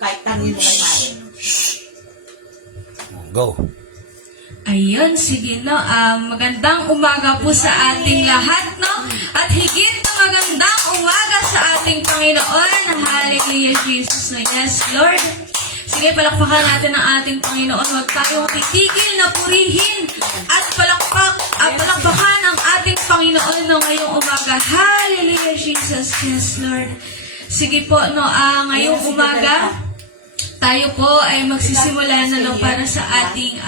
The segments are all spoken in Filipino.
Kahit tanong mo natin. Go. Ayun, sige, no. Magandang umaga po sa ating lahat, no? At higit na magandang umaga sa ating Panginoon. Hallelujah, Jesus. Yes, Lord. Sige, palakpakan natin ang ating Panginoon. Huwag tayong titigil na purihin at palakpakan ang ating Panginoon no, ngayong umaga. Hallelujah, Jesus. Yes, Lord. Sige po, no, ngayong umaga, tayo po ay magsisimula na no, para sa ating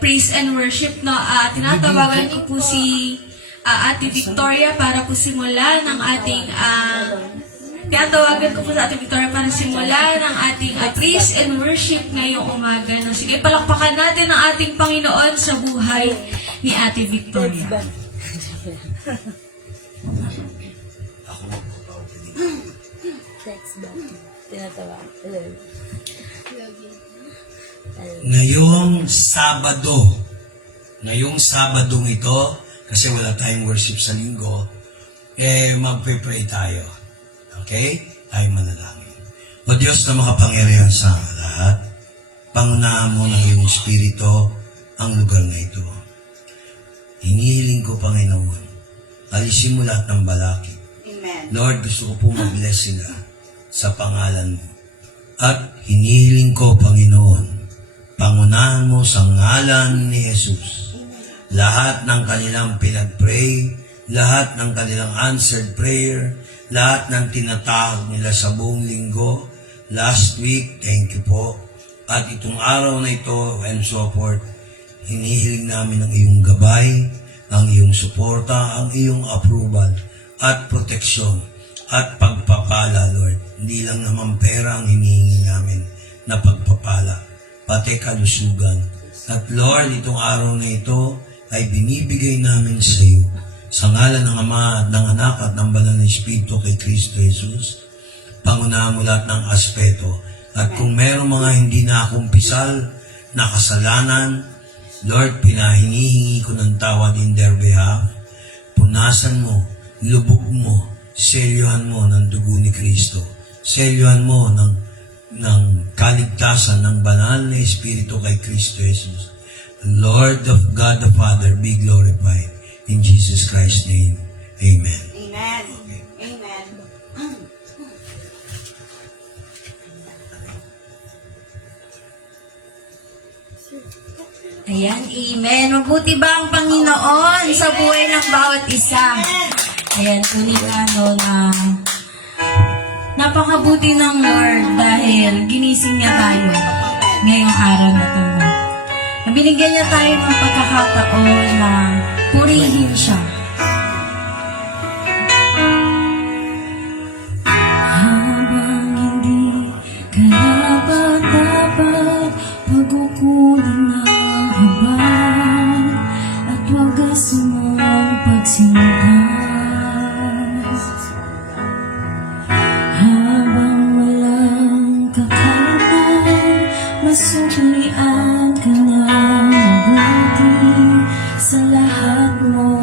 praise and worship. No, tinatawagan ko po si Ate Victoria para po simulan ng ating tinatawagan ko po sa Ate Victoria para simulan ng ating praise and worship ngayong umaga. No, sige, palakpakan natin ang ating Panginoon sa buhay ni Ate Victoria. Ngayong Sabadong ito, kasi wala tayong worship sa linggo, magpe-pray tayo. Okay? Tayo manalangin. O Diyos na makapangyarihan sa lahat, pangunahan mo ng iyong Espiritu ang lugar na ito. Hinihiling ko, Panginoon, alisin mo lahat ng balakid. Amen. Lord, gusto ko po mag-bless sila sa pangalan mo. At hinihiling ko, Panginoon, pangunahan mo sa ngalan ni Jesus. Lahat ng kanilang pinag-pray, lahat ng kanilang answered prayer, lahat ng tinatawag nila sa buong linggo, last week, thank you po. At itong araw na ito, and so forth, hinihiling namin ang iyong gabay, ang iyong suporta, ang iyong approval, at proteksyon, at pagpapala, Lord. Hindi lang naman pera ang hinihingi namin na pagpapala, pati kalusugan. At Lord, itong araw na ito ay binibigay namin sa iyo sa ngalan ng Ama at ng Anak at ng Banal na Espiritu kay Kristo Jesus. Pangunahan mo lahat ng aspeto. At kung merong mga hindi nakumpisal na kasalanan, Lord, pinahinihingi ko ng tawad in their behalf. Punasan mo, lubog mo, selyuhan mo ng dugo ni Kristo. Selyuhan mo ng kaligtasan ng banal na Espiritu kay Kristo Jesus. Lord of God the Father, be glorified. In Jesus Christ's name, Amen. Amen. Amen. Ayan, amen. Mabuti ba ang Panginoon sa buhay ng bawat isa? Ayan, tuloy na napakabuti ng Lord dahil ginising niya tayo ngayong araw na ito. Binigyan niya tayo ng pagkakataon na purihin siya. Habang hindi ka dapat pagkukulang ng habang at wagas mong pagsintas. Habang walang kakaitan, masuklian ka na mabuti sa lahat mong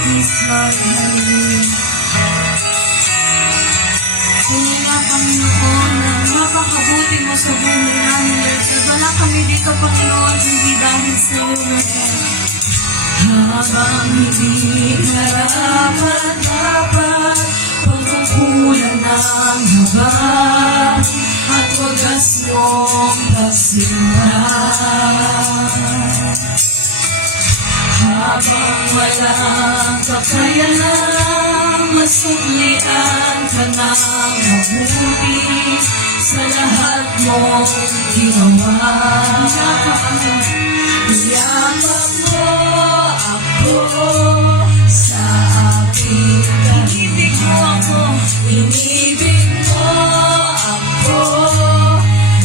Yes, Lord. Hallelujah. Kaya nga, Panginoon, na napakabuti mo sa buhay namin, Lord. At wala kami dito, Panginoon, hindi dahil sa iyo, Lord. Habang hindi karapat-dapat, pagkukulang ng habang at wagas mong pagsimpan. Habang walang kakayanan, masuklian ka ng mabuti sa lahat mong ginawa. Yakap mo ako sa aking inibig mo ako, inibig mo ako,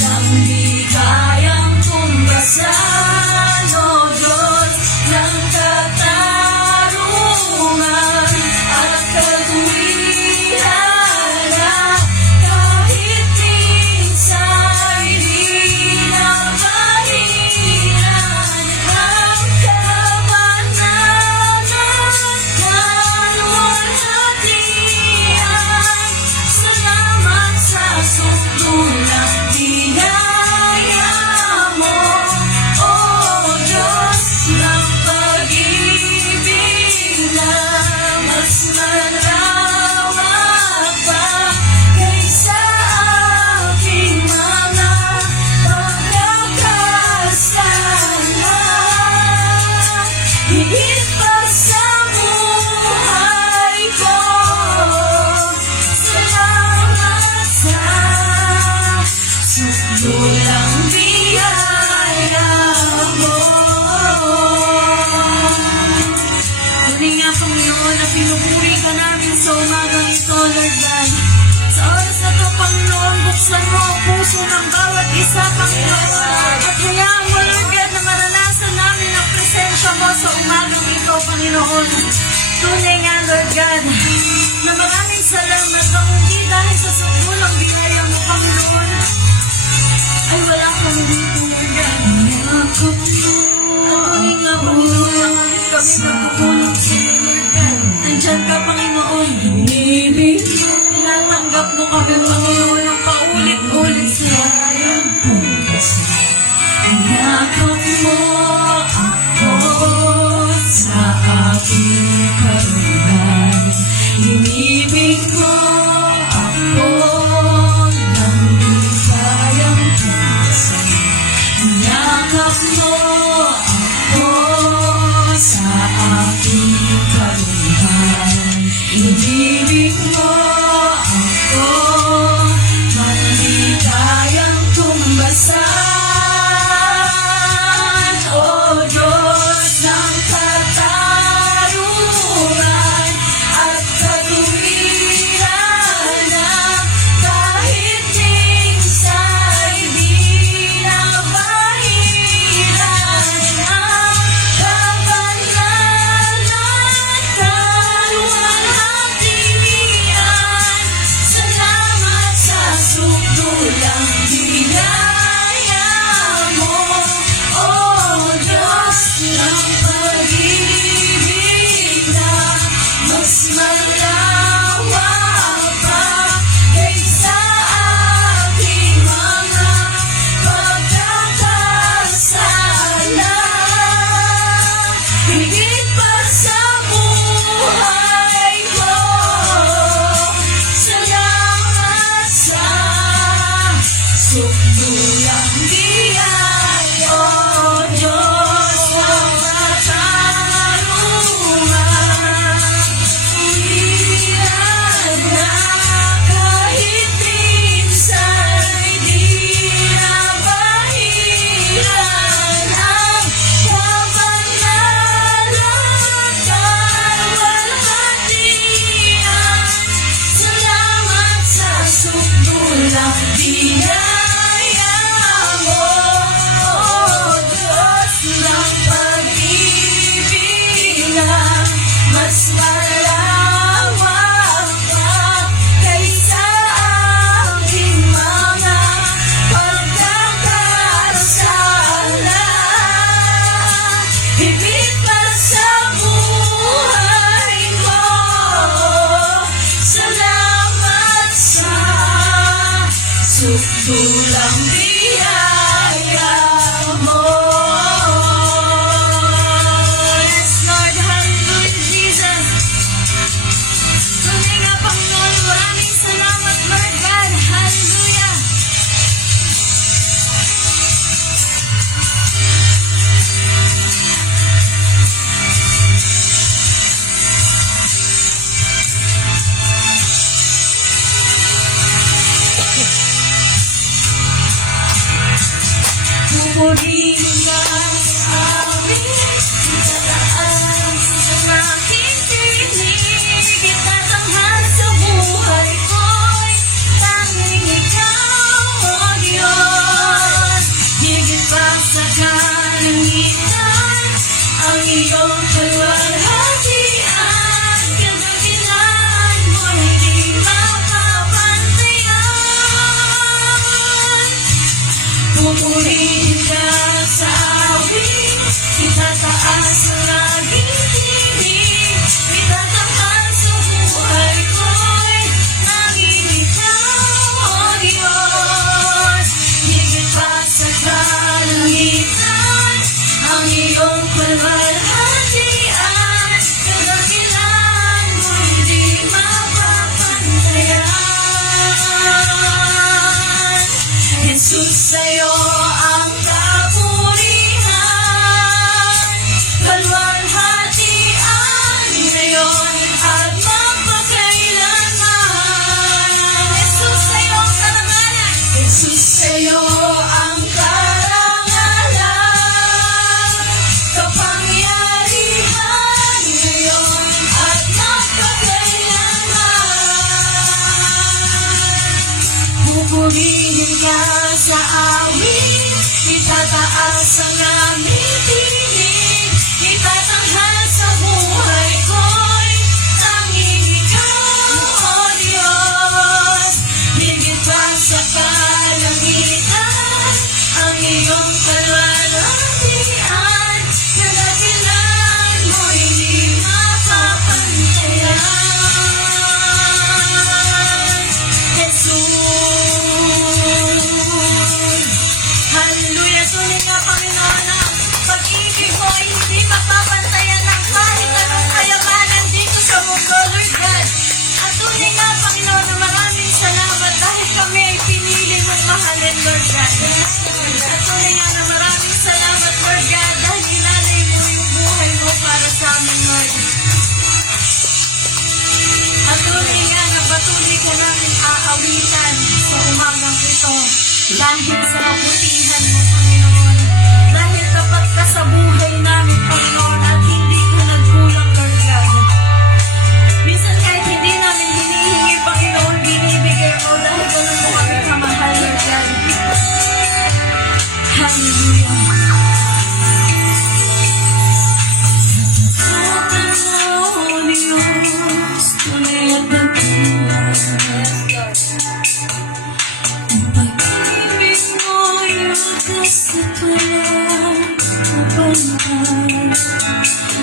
nang di kayang tumbasan, O Diyos ng katarungan at katuwiran na kahit minsan di na mahiran ang kabanalan ng luwalhatian. Salamat sa sukdulang biyaya mo, O Diyos ng pag-ibig na mas malawak pa kaysa aking mga pagkakasala. Higit pa sa buhay ko, salamat sa sukdulang biyaya mo. Tunay nga, Panginoon, na pinupuri ka namin sa umagang ito, Lord God. Sa oras na ito, Panginoon, buksan mo ang puso ng bawat isa, Panginoon. At hayaan mo, Lord God, na maranasan namin ang presensya mo sa umagang ito, Panginoon. Tunay nga, Lord God, na maraming salamat kung hindi dahil sa sukdulang biyaya mo, Panginoon, ay wala kami dito, Lord God. Yakap mo. Tunay nga, Panginoon, kami nagpupulong sa iyo, Lord God. Nandyan ka, Panginoon. Inibig mo. Tinatanggap mo kami, Panginoon, ng paulit-ulit sa iyong puso. Yakap mo ako sa aking karuhan. Inibig mo ako nang di kayang tumasan. Yakap mo ako sa aking karuhan. Inibig mo ako nang di kayang tumbasan. O Diyos ng katarungan at katuwiran na kahit minsan di na mahiran ang kabanalan ng luwalhatian. Salamat sa sukdulang biyaya mo, O Diyos ng pag-ibig na mas malawak pa kaysa aking mga pagkakasala. Higit pa sa buhay ko, salamat sa sukdulang biyaya, O Diyos ng katarungan. Uwiran na kahit minsan di na mahiran ang kabanalan ng luwalhatian. Salamat sa sukdulang biyaya mo, O Diyos ng pag-ibig na mas malawak pa kaysa aking mga pagkakasala. Higit pa sa buhay tulang biyaya mo. Yes, Lord, hallelujah, Jesus. Tunay nga, Panginoon, maraming salamat, Lord God. Hallelujah. Pupurihin ka sa amin, itataas sa aking tinig, itatanghal sa buhay ko'y tanging ikaw, O Diyos. Higit pa sa kalangitan, ang iyong kalwalhatian, kadakilaan mo'y di mapapantayan. Pupurihin ka sa awit, itataas ang aking tinig, itatanghal sa buhay ko'y tanging ikaw, O Diyos. Higit pa sa kalangitan, ang iyong kalwalhatian, kadakilaan mo'y di mapapantayan. Jesus, sa'yo ang kapurihan, kalwalhatian ngayon at magpakailanman. Jesus, sa'yo ang karangalan. Jesus, sa'yo ang karangalan, kapangyarihan ngayon at magpakailanman. Pupurihin ka sa awit, itataas ang aming tinig, itatanghal sa buhay ko'y tanging ikaw, O Diyos. Higit pa sa kalangitan, ang iyong kalwalhatian, kadakilaan mo'y di mapapantayan. Jesus. Hallelujah. Tunay nga, Panginoon, ang pag-ibig mo ay hindi mapapantayan ng kahit anong kayamanan dito sa mundo, Lord God. At tunay nga, Panginoon, na maraming salamat dahil kami ay pinili mong mahalin, Lord God. At tunay nga na maraming salamat, Lord God, dahil inalay mo yung buhay mo para sa amin, Lord. At tunay nga na patuloy ka namin aawitan sa umagang ito dahil sa kabutihan mo, Panginoon. Dahil tapat ka sa buhay namin, Panginoon, at hindi ka nagkulang, Lord God. Minsan kahit hindi namin hinihingi, Panginoon, binibigay mo dahil ganun mo kami kamahal, Lord God. Hallelujah.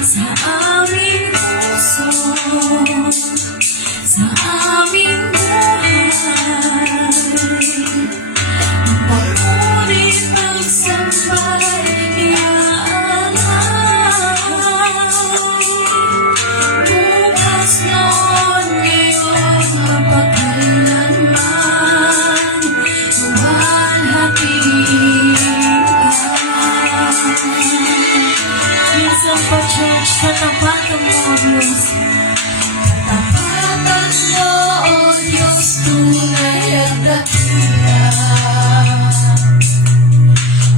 Sa aming puso, sa aming buhay, papuri pagsambay, iaalay. Bukas noon, ngayon, mapagkailanman, lumalhati ka. Minsan pa, church, katapatan mo, O Diyos. Katapatan mo, O Diyos, tunay at dakila.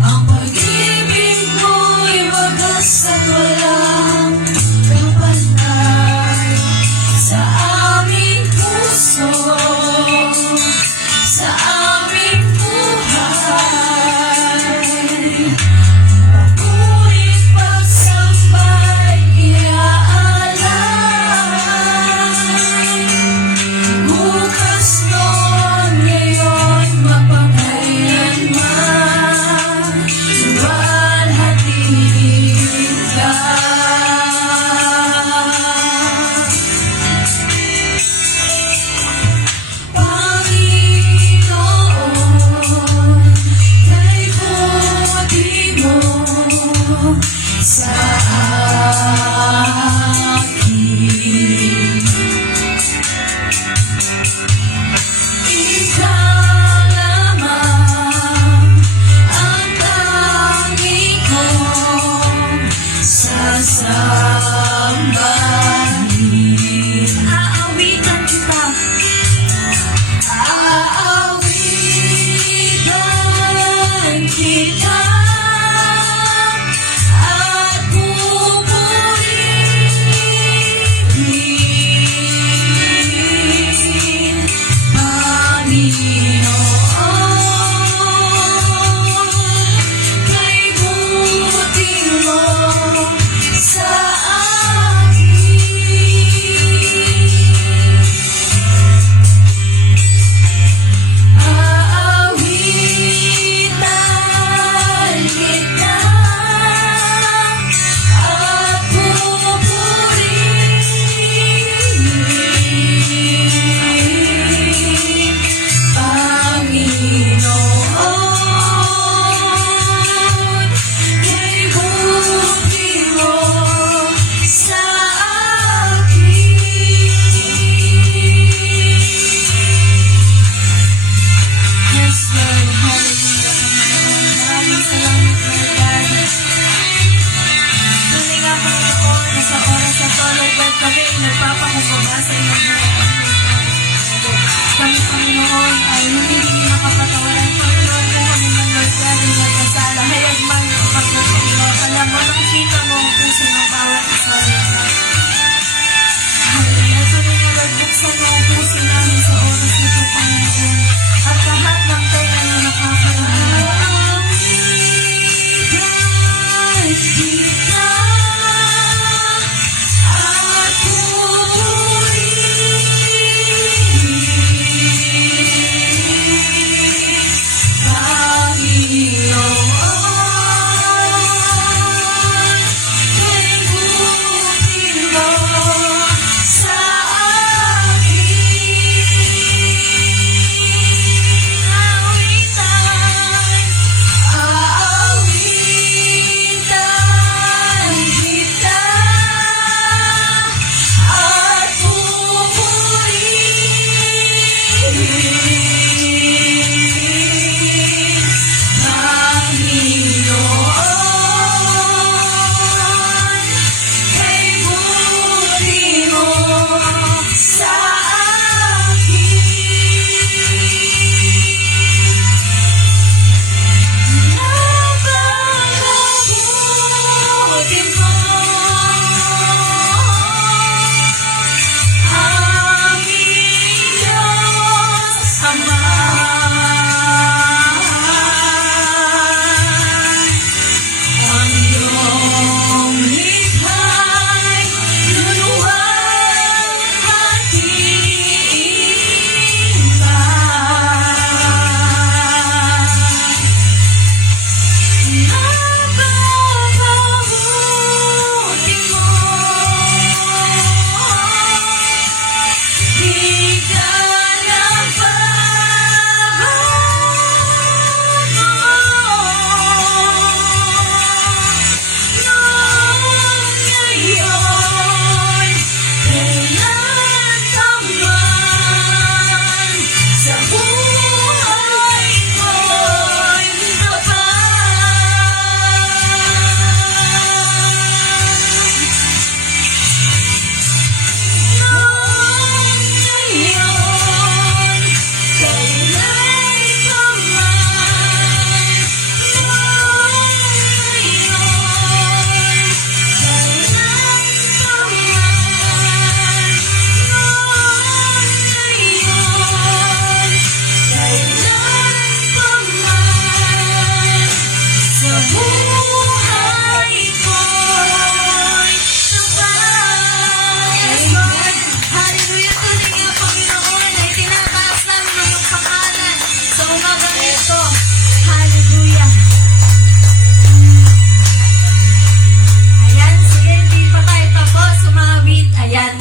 Ang pag-ibig mo'y wagas at walang kapantay. Sa aming puso, sa aming buhay, papurit pagsambay, iaalay. Bukas noon, ngayon,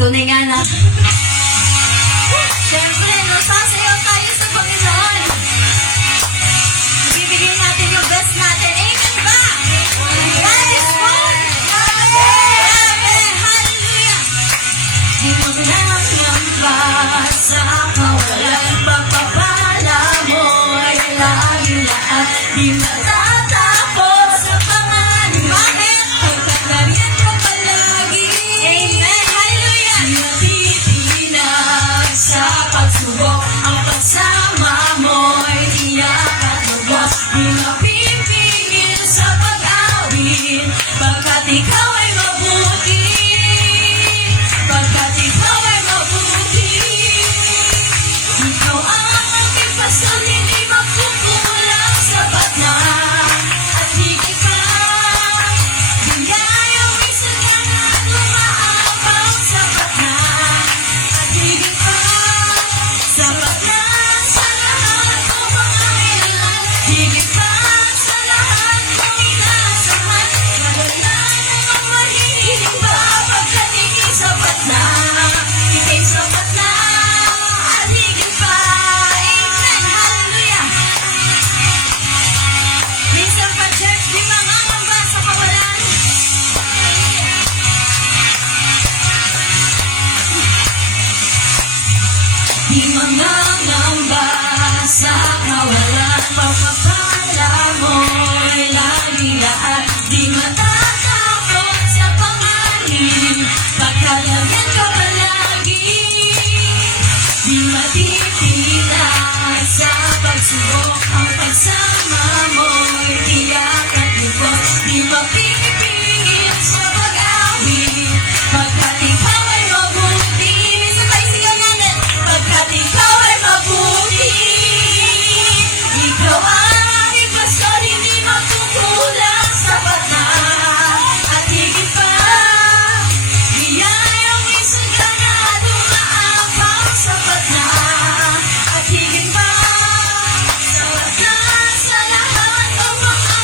tunay nga na. Siyempre, nasasayaw tayo sa Panginoon. Ibigay natin yung best natin. Amen ba? Yes, Lord! Amen! Hallelujah! Di mo ginagamba sa kawalan, pagpapala mo'y laging lahat. Di matatapos sa pangalan. Bakit? Pagkakariyan ko palagi. Amen! Hallelujah! Di matitinag sa pagsubok. Ang pagsama mo'y tiyak at lubos. Di mapipigil sa pag-awit. Pagkat ikaw ay mabuti. Pagkat ikaw ay mabuti. Ikaw ang aking pastor, hindi magkukulang, sapat na at higit pa. Biyayang minsan ka na at umaapaw, sapat na at higit pa. Sapat na sa lahat ng pangangailangan, higit pa sa lahat ng inaasahan. Kadalanan ang mahilig pa, pagkat ika'y sapat na, ika'y sapat na at higit pa. Amen. Hallelujah. Minsan pa, church, di mangangamba sa kawalan. Di mangangamba sa kawalan, pagpapala mo'y laging lahat. Di matatakot sa pangalim, pagkalagyan ka palagi. Di matitilas sa pagsubok, ang pagsama mo'y tiyak at lubos. Di mapipipigil sa pag-awit, pagkat ikaw ay mabuti. Minsan tayo sigaw natin, pagkat ikaw ay mabuti. Ikaw ang aking pastor, hindi magkukulang, sapat na at higit pa. Biyayang minsan ka na at umaapaw, sapat na at higit pa. Sapat na sa lahat ng mga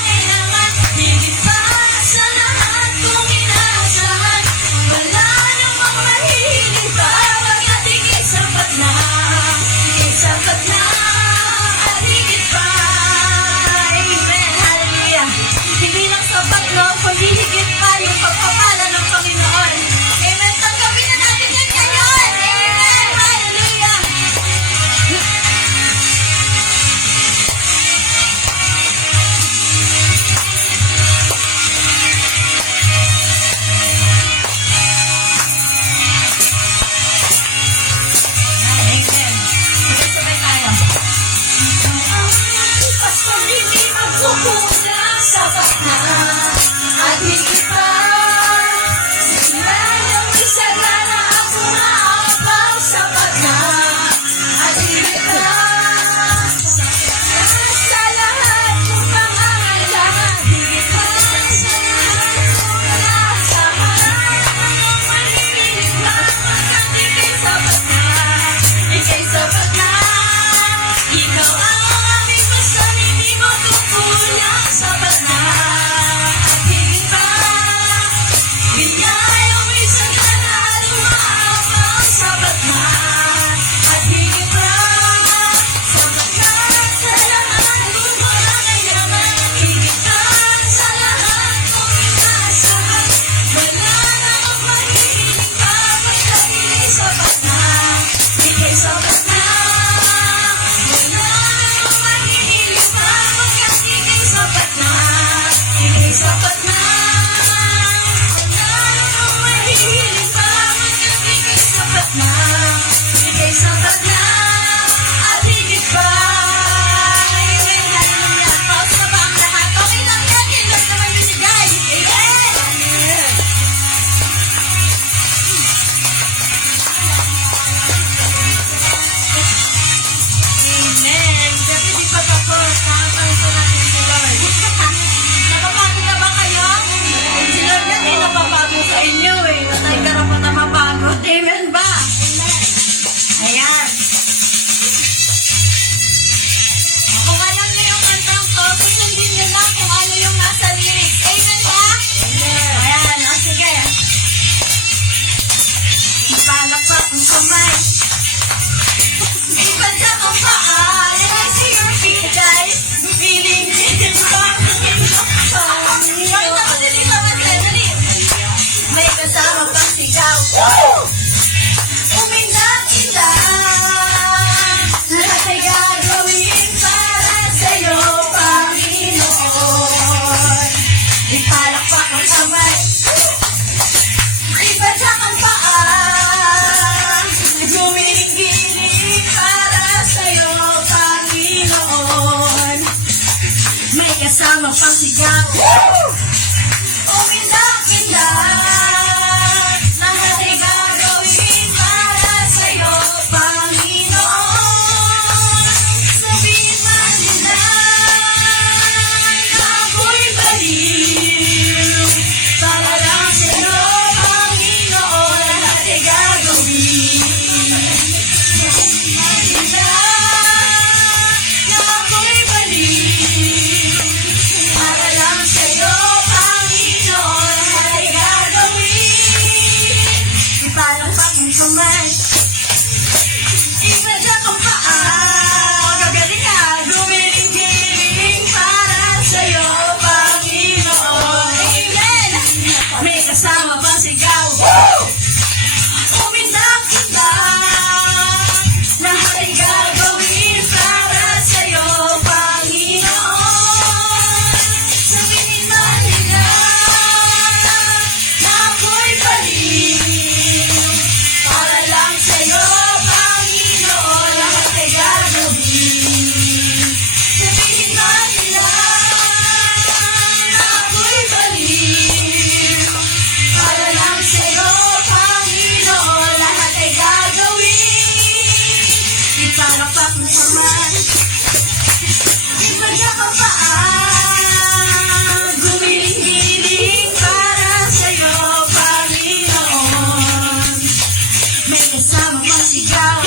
may kasama pang sigaw.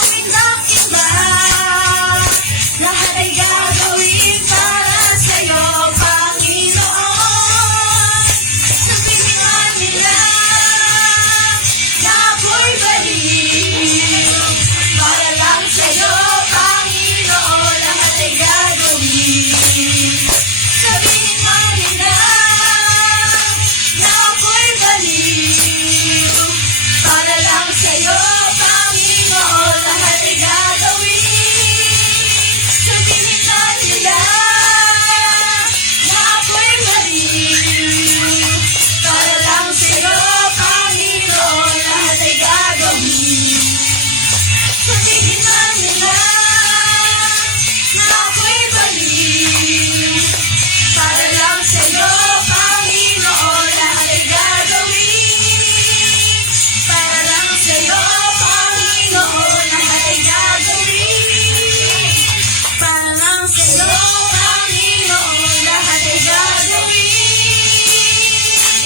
Umitak-iba, lahat ay gagawin para sa'yo, Panginoon. Sabihin nila na ako'y baliw, para lang sa'yo, Panginoon, lahat ay gagawin. Sabihin nila na ako'y baliw, para lang sa'yo, Panginoon, lahat ay gagawin. Sabihin nila na ako'y baliw, para lang sa'yo, Panginoon, lahat ay gagawin. Sabihin nila na ako'y baliw, para lang sa'yo, Panginoon, lahat ay gagawin. Para lang sa'yo, Panginoon, lahat ay gagawin. Para lang sa'yo, Panginoon, lahat ay gagawin.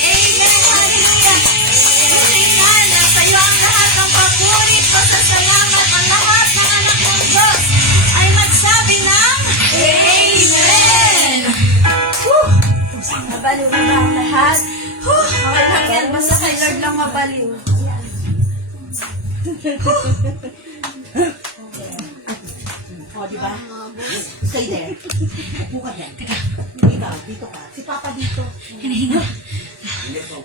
Amen. Hallelujah. Tingnan na sa'yo ang lahat ng papurit, pasasalamat ang lahat ng anak ng Diyos ay magsabi ng Amen. Mabaliw na ba ang lahat? Okay lang yan, basta kay Lord lang mabaliw. O, di ba? Stay there. Upo ka dyan. Ikaw, dito ka. Si Papa dito. Hinahinga.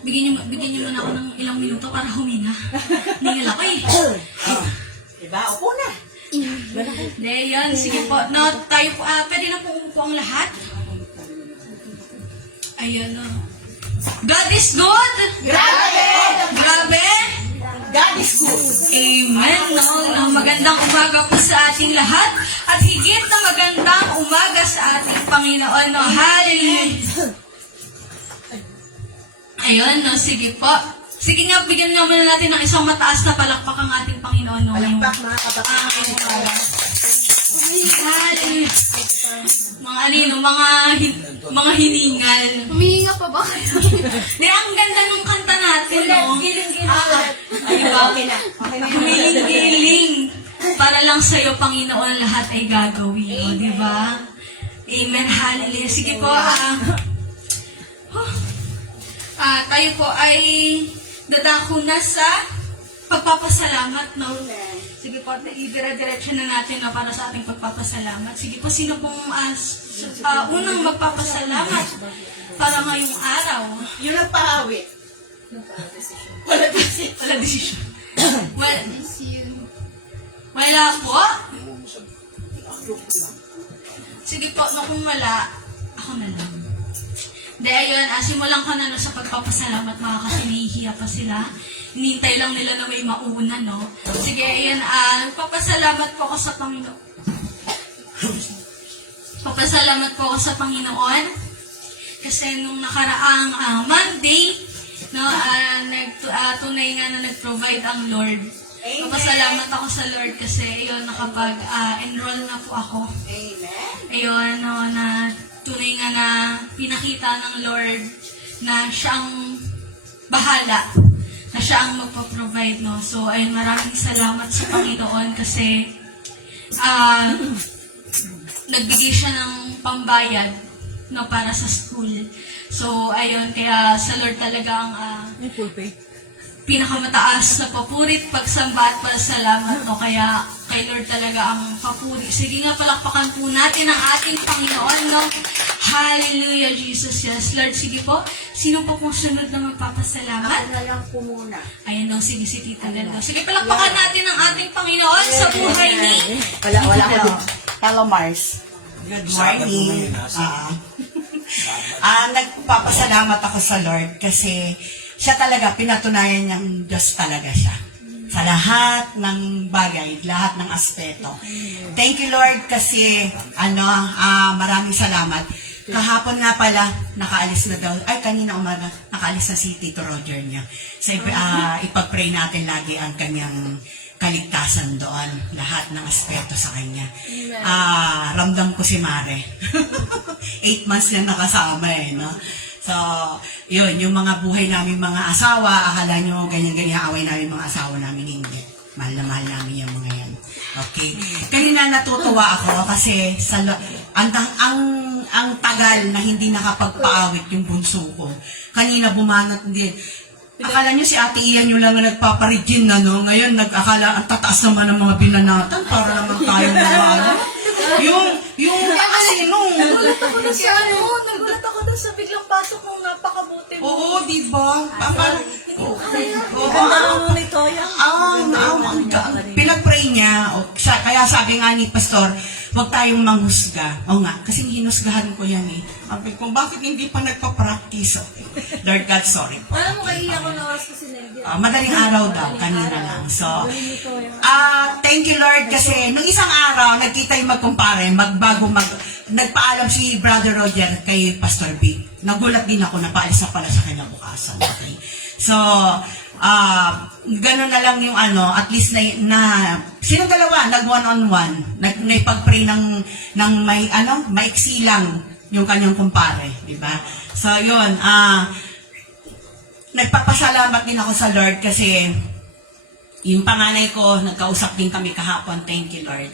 Bigyan niyo muna ako ng ilang minuto para huminga. Hiningal ako eh. Diba? Upo na. Hindi, yan. Sige po. No, tayo po. Pwede na po umupo ang lahat. Ayan na. God is good! Grabe! Grabe! God is good. Amen. No, magandang umaga po sa ating lahat at higit na magandang umaga sa ating Panginoon. No, hallelujah. Ayun, no, sige po. Sige nga, bigyan nga muna natin ng isang mataas na palakpak ang ating Panginoon. No, Palakpak mga kapatid. Hallelujah. Mga alino, mga hiningal. Humihinga pa ba kayo? Di, ang ganda nung kanta natin, no? Diba? Okay na. Okay na. Humiling-giling. Para lang sa'yo, Panginoon, lahat ay gagawin. No? Diba? Amen. Hallelujah. Sige po, tayo po ay dadako na sa pagpapasalamat, no? Sige po, idira-diretso na natin no, para sa ating pagpapasalamat. Sige po, sino pong unang magpapasalamat para ngayong araw? Yung nagpahawit. Wala decision. Wala desisyon. Wala po? Sige po, no, kung wala, ako na lang. Hindi, ayun, simulan ka na no, sa pagpapasalamat mga kasi nahihiya pa sila. Hinihintay lang nila na may mauna, no? Sige, ayun, papasalamat po ako sa Panginoon. Papasalamat po ako sa Panginoon. Kasi nung nakaraang Monday, no, tunay nga na nag-provide ang Lord. Papasalamat ako sa Lord kasi ayun, nakapag-enroll na po ako. Amen. Ayun, no, na tunay nga na pinakita ng Lord na siyang bahala, na siya ang magpo-provide, no. So, ayun, maraming salamat sa Panginoon kasi nagbigay siya ng pambayad, no, para sa school. So, ayun, kaya sa Lord talaga ang pinakamataas na papurit, pagsamba at pasalamat, no? Kaya kay Lord talaga ang papuri. Sige nga, palakpakan po natin ang ating Panginoon, no? Hallelujah, Jesus, yes. Lord, sige po, sino po pong sunod na magpapasalamat? Ako na lang po muna. Ayan, no, sige, si Tita Ganda. Sige, palakpakan natin ang ating Panginoon sa buhay ni... Wala ko din. Hello, Mars. Good morning. Nagpapasalamat ako sa Lord kasi siya talaga, pinatunayan niyang Diyos talaga siya. Sa lahat ng bagay, lahat ng aspeto. Thank you, Lord, kasi maraming salamat. Kahapon nga pala, nakaalis na daw, kanina umaga, nakaalis na si Tito Roger niya. So, ipag-pray natin lagi ang kanyang kaligtasan doon, lahat ng aspeto sa kanya. Ramdam ko si Mare. 8 months na nakasama no? So, yun, yung mga buhay namin mga asawa, akala nyo ganyan-ganyan away namin mga asawa namin, hindi. Mahal na mahal namin yung mga yan. Okay. Kanina natutuwa ako kasi ang tagal na hindi nakapagpaawit yung bunso ko. Kanina bumanat din. Akala nyo si Ate Ian yung lang ang nagpaparijin na, no? Ngayon, akala ang tataas naman ng mga binanatan para naman tayo mga ano. Yung kasi nung... Nagulat ako na sa nagulat ako na sa biglang pasok mong napakabuti mo. Oo, di ba? Parang... Pinag-pray niya. Kaya sabi nga ni Pastor, huwag tayong manghusga. O nga, kasi hinusgahan ko yan eh. Sabi ko, bakit hindi pa nagpa-practice? Lord God, sorry po. Alam mo, kaiiyak ko na oras ko si Nelly. Madaling araw daw, kanina lang. So, thank you Lord kasi nung isang araw, nagkita yung magkumpare, nagpaalam si Brother Roger kay Pastor Vic. Nagulat din ako, napaalis na pala sa kinabukasan. Okay. So, gano'n na lang yung at least silang dalawa, nag-one-on-one, naipag-pray ng maiksi lang yung kanyang kumpare, di ba? So, yun, nagpapasalamat din ako sa Lord kasi yung panganay ko, nagkausap din kami kahapon, thank you Lord.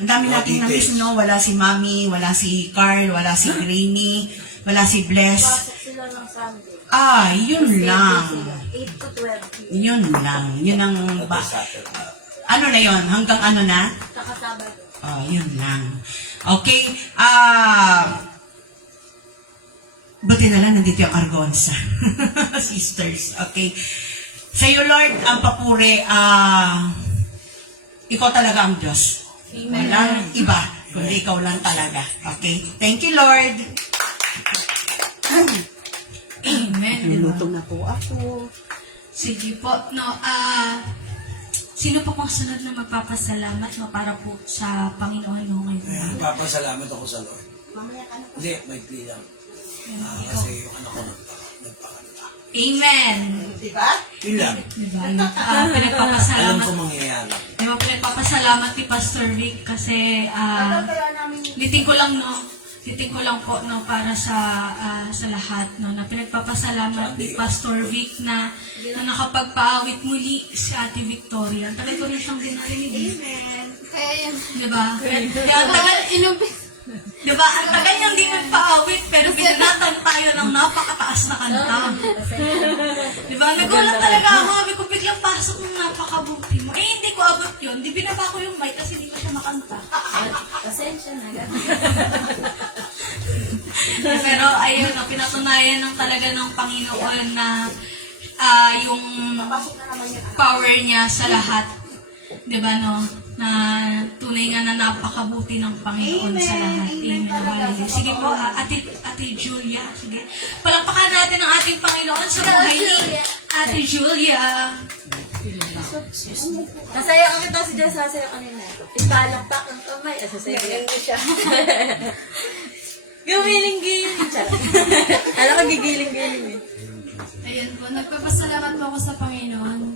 Ang dami nating na-miss, no? Wala si Mami, wala si Carl, wala si Greenie, wala si Bless. Pasok sila ng Sunday. Yun lang. 8 to 12. Yun lang. Yun ang ano na yun? Hanggang ano na? Kakasabado. Yun lang. Okay. Buti na lang nandito yung Argonza. Sisters. Okay. Sa iyo, Lord, ang papuri, ikaw talaga ang Diyos. Amen. Walang iba, kundi ikaw lang talaga. Okay? Thank you, Lord. Amen. Nilutong na po ako. Sige po. No, sino po pong sunod na magpapasalamat para po sa Panginoon no, ngayon? Papasalamat ako sa Lord. Hindi, may plea lang. Kasi yung anak ko nagpakanta. Amen. Diba? Yun lang. Diba? Alam Pinagpapasalamat. ko mangyayari. Diba, pinagpapasalamat ni Pastor Vic kasi liting ko lang po no para sa lahat no na pinagpapasalamat ni Pastor Vic na nakapagpaawit muli si Ate Victoria. Ang tagal ko rin siyang dinarinig. Amen. Diba? Kaya ang tagal diba? Ang tagal niyang di magpaawit pero binanatan tayo ng napakataas na kanta. Diba? Nagulat talaga ako. Sabi ko biglang pasok ng napakabuti mo. Hindi ko abot yun. Di binaba ko yung mic kasi di ko siya makanta. Pasensya na. Pero ayun, pinatunayan ng talaga ng Panginoon na yung power niya sa lahat. Diba no? Na tunay nga na napakabuti ng Panginoon sa lahat. Amen. Hallelujah. Sige po, Ate Julia. Sige. Palakpakan natin ang ating Panginoon sa buhay ni Ate Julia. Nasaya kami to si Diyos, sasaya kanina. Ipalakpak ang kamay. Sasaya ko siya. Gumiling-giling siya. Alam ko gigiling-giling eh. Ayan po, nagpapasalamat po ako sa Panginoon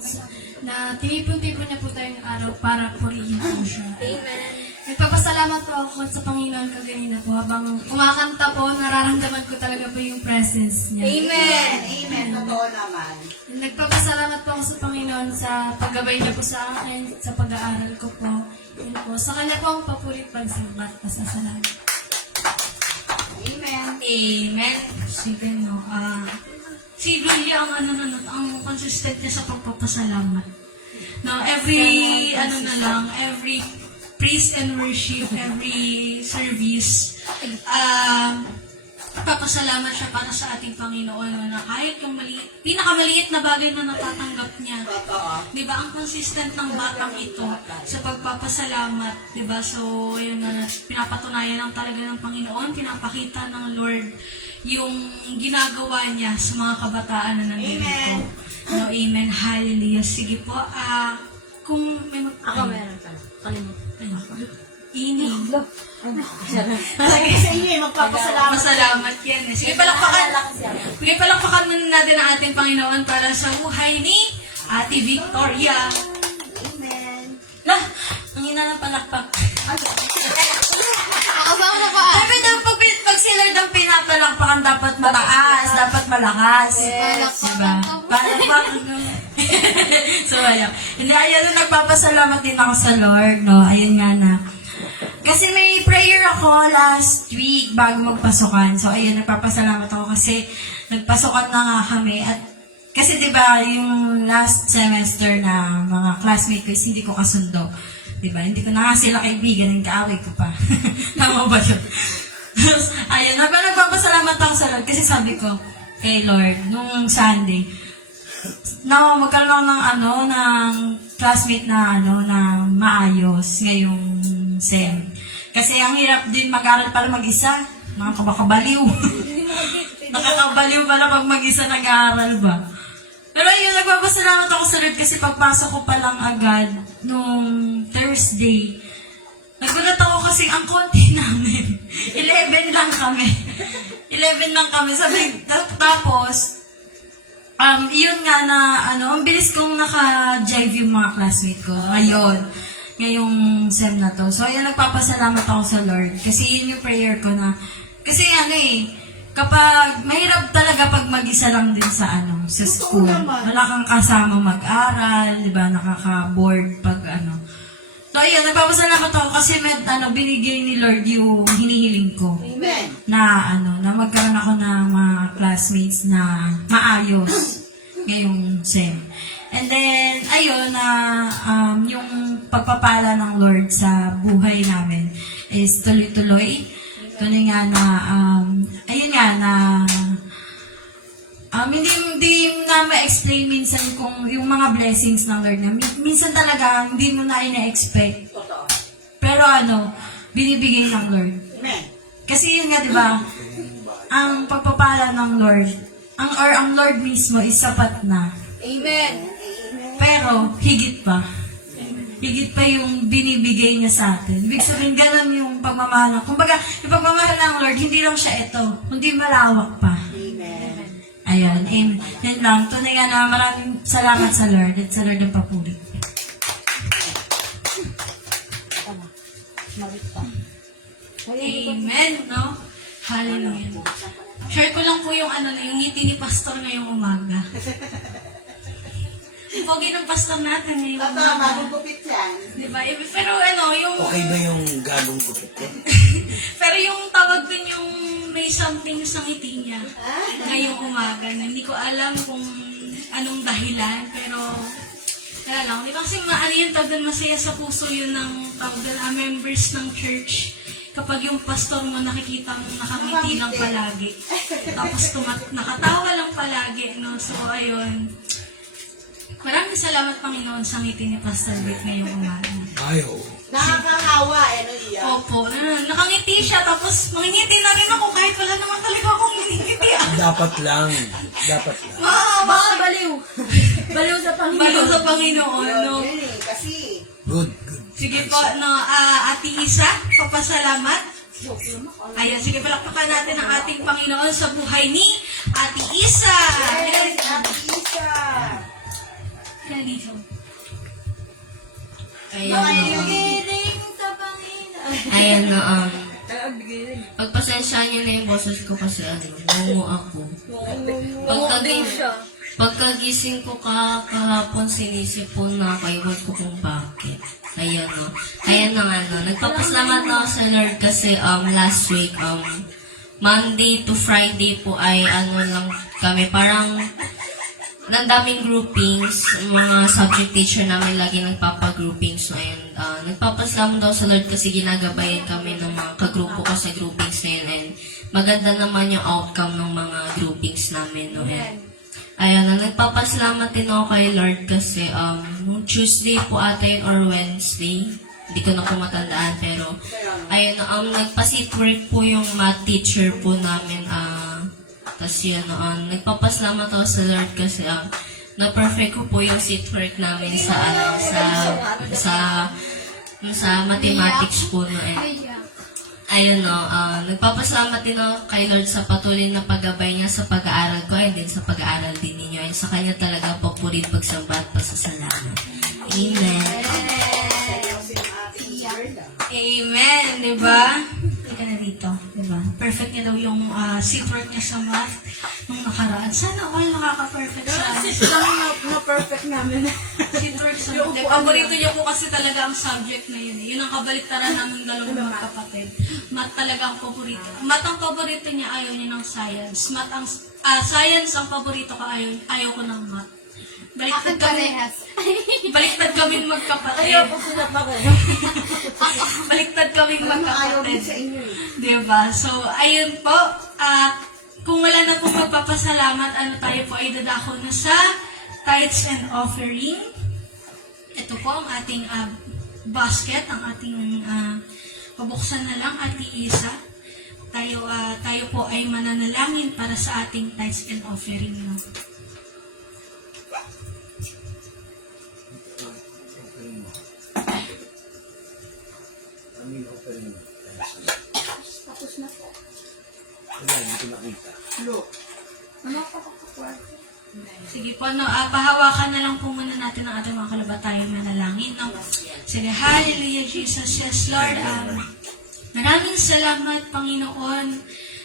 na tinipon-tipon niya po tayong araw para purihin po siya. Amen. Nagpapasalamat po ako sa Panginoon kaganina po habang kumakanta po, nararamdaman ko talaga po yung presence niya. Amen. Amen. Totoo naman. Nagpapasalamat po ako sa Panginoon sa paggabay niya po sa akin, sa pag-aaral ko po. Yun po. Sa kanya po ang papurit pagsabat, pasasalamat. Amen. Amen. Sige no. Si Julia ang consistent niya sa pagpapasalamat. No, every every praise and worship, every service, papasalamat siya para sa ating Panginoon na kahit yung pinakamaliit na bagay na natatanggap niya. Di ba? Ang consistent ng batang ito sa pagpapasalamat. Di ba? So, ayun na, pinapatunayan ng talaga ng Panginoon, pinapakita ng Lord yung ginagawa niya sa mga kabataan na nandito. Amen. No, amen. Hallelujah. Sige po, kung may Ako meron ka. Kalimutan. Ini. Lagi sa inyo, magpapasalamat. Masalamat yan. Sige, palakpakan muna natin ang ating Panginoon para sa buhay ni Ate Victoria. Amen. Lah, ang ina ng palakpak. Ako ba ako na ba? Ay, pero pag sila Lord ang pinapalakpakan, dapat mataas, dapat malakas. Diba? Palakpakan. So, ayun. Hindi, ayun, nagpapasalamat din ako sa Lord, no? Ayun nga na. Kasi may prayer ako last week bago magpasukan. So, ayun, nagpapasalamat ako kasi nagpasukan na nga kami. At kasi diba, yung last semester na mga classmate ko is hindi ko kasundo. Diba? Hindi ko na nga sila kaibigan, yung kaaway ko pa. Tama ba yun? Ayun, nagpapasalamat ako sa Lord kasi sabi ko kay Lord, nung Sunday, magkaroon ako ng classmate na na maayos ngayong SEM. Kasi ang hirap din mag-aral para mag-isa. Nakakabaliw. Nakakabaliw pala pag mag-isa nag-aaral ba. Pero ayun, nagpapasalamat ako sa Lord kasi pagpasok ko pa lang agad nung Thursday, nagulat ako kasi ang konti namin. 11 lang kami. 11 lang kami. Tapos, yun nga na, ang bilis kong naka-jive yung mga classmate ko. Ngayong SEM na to. So, ayun, nagpapasalamat ako sa Lord. Kasi yun yung prayer ko na, kasi kapag, mahirap talaga pag mag-isa lang din sa school. Wala kang kasama mag-aral, di ba, nakaka-board pag So, ayun, nagpapasalamat ako kasi binigay ni Lord yung hinihiling ko. Amen. Na magkaroon ako ng mga classmates na maayos ngayong SEM. And then, ayun, yung pagpapala ng Lord sa buhay namin is tuloy-tuloy. Tuloy nga na, ayun nga na, hindi na ma-explain minsan kung yung mga blessings ng Lord na minsan talaga hindi mo na ina-expect. Pero binibigay ng Lord. Amen. Kasi yun nga, di ba, ang pagpapala ng Lord, ang Lord mismo is sapat na. Amen. Pero, higit pa. Higit pa yung binibigay niya sa atin. Ibig sabihin, ganun yung pagmamahal. Kumbaga, yung pagmamahal ng Lord, hindi lang siya ito, kundi malawak pa. Amen. Ayan, and yan lang. Tunay nga na maraming salamat sa Lord at sa Lord ang papuri. Amen, no? Hallelujah. Share ko lang po yung yung ngiti ni Pastor ngayong umaga. Pogi ng Pastor natin ngayong umaga. Magugupit yan. Diba? Pero yung... Okay ba yung gagong gupit ko? Pero yung tawag dun yung may something sa ngiti niya ngayong umaga na hindi ko alam kung anong dahilan, pero kaya lang, di ba kasi yun tawag dun, masaya sa puso yun ng tawag dun, members ng church kapag yung pastor mo nakikita mo nakangiti lang palagi tapos nakatawa lang palagi, no? So ayun, maraming salamat Panginoon sa ngiti ni Pastor Vic ngayong umaga. Nakakahawa, iya. Opo, nakangiti siya, tapos mangingiti na rin ako kahit wala naman talaga akong ngingiti. Dapat lang. Mga baliw. Baliw sa Panginoon. Baliw sa Panginoon, no? Kasi, Good. Sige po, no, Ate Isa, papasalamat. Ayan, sige, palakpakan natin ang ating Panginoon sa buhay ni Ate Isa. yes, Ate Isa. Yan dito. Nakikinig sa Panginoon. Ayan na, pagpasensya niyo na yung boses ko kasi ngungo ako. Pagkagising ko kahapon, sinisipon na ako, iwan ko kung bakit. Ayan no. Ayan na nagpapasalamat na ako sa Lord kasi last week, Monday to Friday po ay lang kami, parang daming groupings, mga subject teacher namin lagi nagpapa-groupings. So, ayan, nagpapasalamat daw sa Lord kasi ginagabayan kami ng mga kagrupo ko sa groupings na yun. And maganda naman yung outcome ng mga groupings namin. No? And, ayan, nagpapasalamat din ako kay Lord kasi nung Tuesday po ata yun or Wednesday, hindi ko na po matandaan, pero ayun, nagpa-sit work po yung math teacher po namin. Tapos yun, nagpapasalamat ako sa Lord kasi na-perfect ko po yung sit work namin sa mathematics po. No, ayun, nagpapasalamat din ako kay Lord sa patuloy na paggabay niya sa pag-aaral ko and din sa pag-aaral din ninyo. Ayun, sa kanya talaga papurit, pagsamba at pasasalamat. Amen. Amen, di ba? Hindi ka na dito, di ba? Perfect niya daw yung seat work niya sa math nung nakaraan. Sana all nakaka-perfect sa Sis lang na perfect namin. seat work sa math. Paborito niya po kasi talaga ang subject na yun. Yun ang kabaliktaran namin dalawang magkapatid. Math talaga ang paborito. Math ang paborito niya, ayaw niya ng science. Science ang paborito ko, ayaw ko ng math. Baliktad kami magkapatid. Ayaw ko sila pa rin. Baliktad kaming Ayaw din magkapatid. sa inyo eh. Diba? So, ayun po. Kung wala na pong magpapasalamat, tayo po ay dadako na sa tithes and offering. Ito po ang ating basket, ang ating pabuksan na lang, Ate Isa. Tayo po ay mananalangin para sa ating tithes and offering. No? Sige po, pahawakan na lang po muna natin ang ating mga kalabatayan manalangin. No? Sige, hallelujah, Jesus. Yes, Lord. Maraming salamat, Panginoon,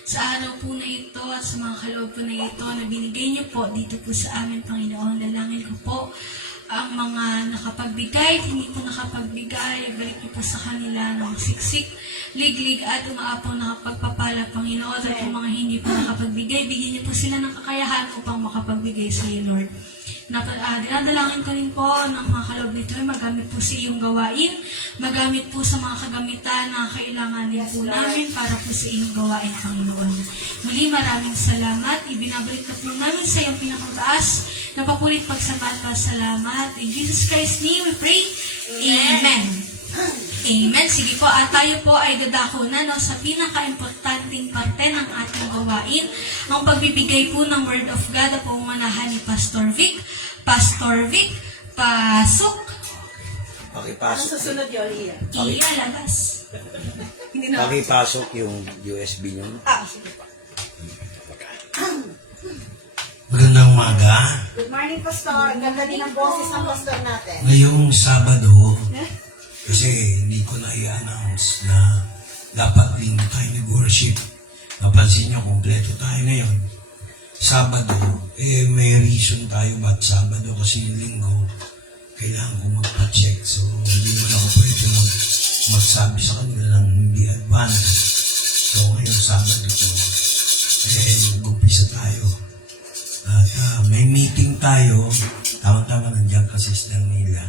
sa araw po na ito at sa mga kaloob po na ito na binigay niyo po dito po sa amin, Panginoon. Dalangin ko po ang mga nakapagbigay, hindi po nakapagbigay, balik niyo po sa kanila ng siksik, liglig at umaapang nakapagpapala, Panginoon. At yung mga hindi po nakapagbigay, bigyan niyo po sila ng kakayahan upang makapagbigay sa iyo, Lord. Dinadalangin ko rin po ng mga kaloob nito ay magamit po sa iyong gawain, magamit po sa mga kagamitan na kailangan din po namin para po sa iyong gawain, Panginoon. Muli, maraming salamat. Ibinabalik na po namin sa iyong pinakataas na papulit pagsabat pa salamat. In Jesus Christ's name we pray. Amen. Amen. Sige po, at tayo po ay dadako na sa pinaka-importanting parte ng ating gawain, ang pagbibigay po ng Word of God po manahan ni Pastor Vic. Pastor Vic, pasok. Pakipasok. Susunod yun, Iya. Ilalabas. Pakipasok yung USB nyo. Sige po. Magandang umaga. Good morning, Pastor. Ganda din ang boses ng Pastor natin. Ngayong Sabado, kasi hindi ko na i-announce na dapat linggo tayo nag-worship. Napansin nyo, kompleto tayo ngayon. Sabado, may reason tayo ba't Sabado kasi yung linggo, kailangan ko magpa-check. So, hindi mo na ako pwede magsabi sa kanila ng hindi advance. So, ngayong Sabado ito, mag-umpisa tayo. At may meeting tayo, tama-tama nandiyan ka, Sister Nila.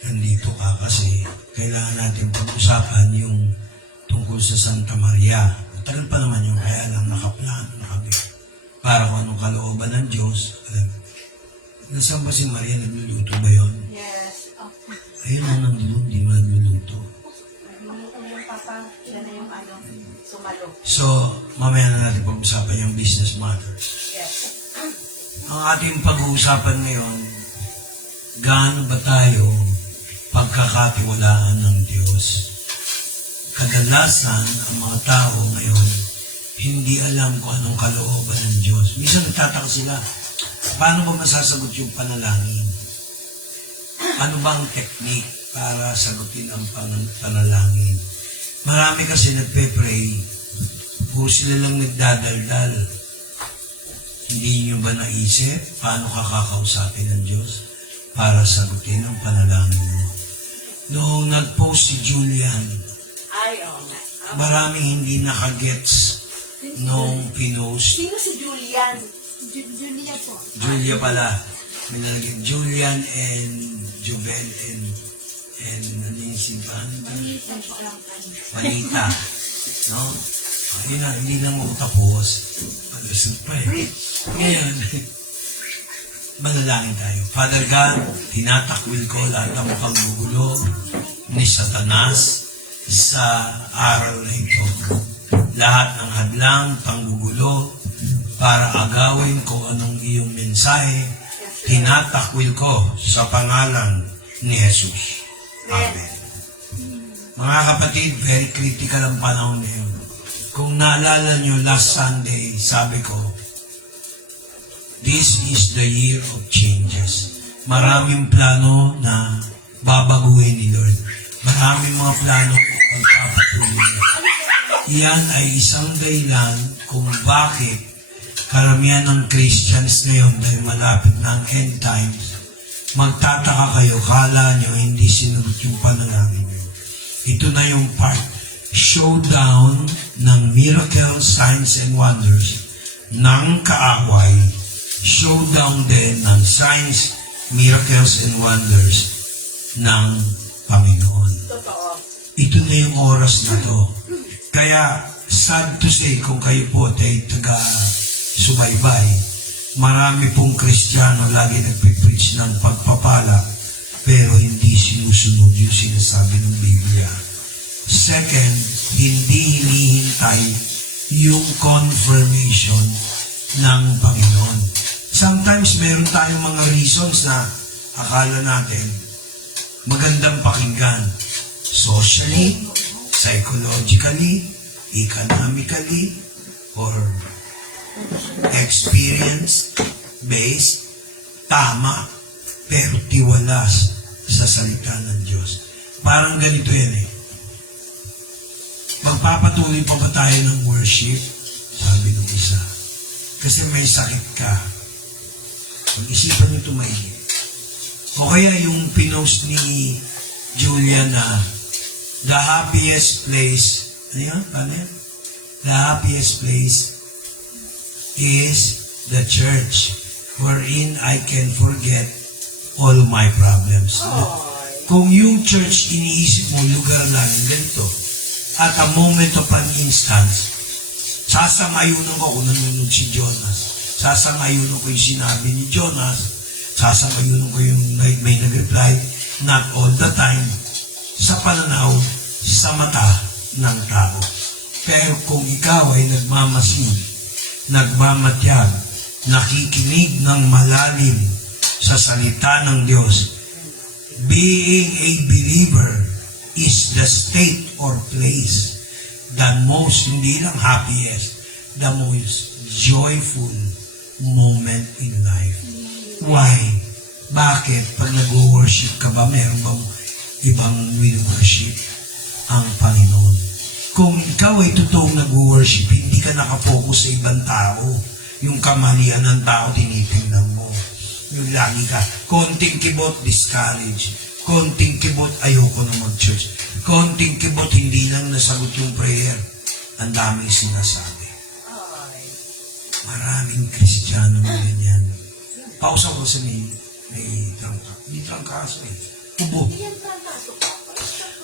Nandito ka kasi kailangan natin pag-usapan yung tungkol sa Santa Maria. Matagal pa naman yung kaya lang nakaplano, para kung anong kalooban ng Diyos. Nasaan ba si Maria? Nagluluto ba yun? Yes. Ayun na nandun, di mo nagluluto. Yung papa, yan na yung sumalo. So, mamaya na natin pag-usapan yung business matters. Yes. Ang ating pag-uusapan ngayon, gaano ba tayo pagkakatiwalaan ng Diyos? Kadalasan, ang mga tao ngayon, hindi alam kung anong kalooban ng Diyos. Minsan nagtataka sila, paano ba masasagot yung panalangin? Ano bang technique para sagutin ang panalangin? Marami kasi nagpe-pray, puro sila lang nagdadaldal. Hindi nyo ba naisip paano kakakausapin ng Diyos para sagutin ang panalangin mo? Noong nag-post si Julian, maraming hindi nakagets noong pinost. Sino si Julian? Julia po. Julia pala. May nalagyan. Julian and Jubel and ano yung simpan? Panita. No? Ayun na, hindi na mo tapos. Palusot pa eh. Ngayon, manalangin tayo. Father God, tinatakwil ko lahat ng paggugulo ni Satanas sa aral na ito. Lahat ng hadlang, panggugulo, para agawin ko anong iyong mensahe, tinatakwil ko sa pangalan ni Jesus. Amen. Mga kapatid, very critical ang panahon ngayon. Kung naalala nyo, last Sunday, sabi ko, this is the year of changes. Maraming plano na babaguhin ni Lord. Maraming mga plano pagpapatuloy niya. Yan ay isang dahilan kung bakit karamihan ng Christians ngayon dahil malapit na ang end times, magtataka kayo, kala nyo hindi sinagot yung panalangin nyo. Ito na yung part, showdown ng miracles, signs, and wonders ng kaaway, showdown din ng signs, miracles, and wonders ng Panginoon. Ito na yung oras na to. Kaya, sad to say, kung kayo po ay taga-subaybay, marami pong Kristiyano lagi nagpipreach ng pagpapala, pero hindi sinusunod yung sinasabi ng Biblia. Second, hindi hinihintay yung confirmation ng Panginoon. Sometimes meron tayong mga reasons na akala natin magandang pakinggan. Socially, psychologically, economically, or experience-based, tama, pero tiwalas sa salita ng Diyos. Parang ganito yan eh. Magpapatuloy pa ba tayo ng worship? Sabi ng isa. Kasi may sakit ka. Pag-isipan nyo tumaigit. O kaya yung pinost ni Julia na the happiest place, ano yan? Ano yan? The happiest place is the church wherein I can forget all my problems. Kung yung church iniisip mo, lugar lang ganito, at a moment of an instance, sasang-ayunan ko kung nanonood si Jonas. Sasang-ayunan ko yung sinabi ni Jonas. Sasang-ayunan ko yung may nag-reply. Not all the time. Sa pananaw, sa mata ng tao. Pero kung ikaw ay nagmamasid, nagmamatyag, nakikinig ng malalim sa salita ng Diyos, being a believer is the state or place the most, hindi lang happiest, the most joyful moment in life. Why? Bakit? Pag nag-worship ka ba, meron bang ibang worship ang Panginoon? Kung ikaw ay totoong nag-worship, hindi ka nakapokus sa ibang tao. Yung kamalian ng tao, tinitingnan mo. Yung lagi ka, konting kibot, discourage. Konting kibot, ayoko na mag-church. Konting kibot, hindi lang nasagot yung prayer. Ang daming sinasabi. Maraming Kristiyano na ganyan. Pausa ko sa may trangka. May trangkaso eh. Ubo.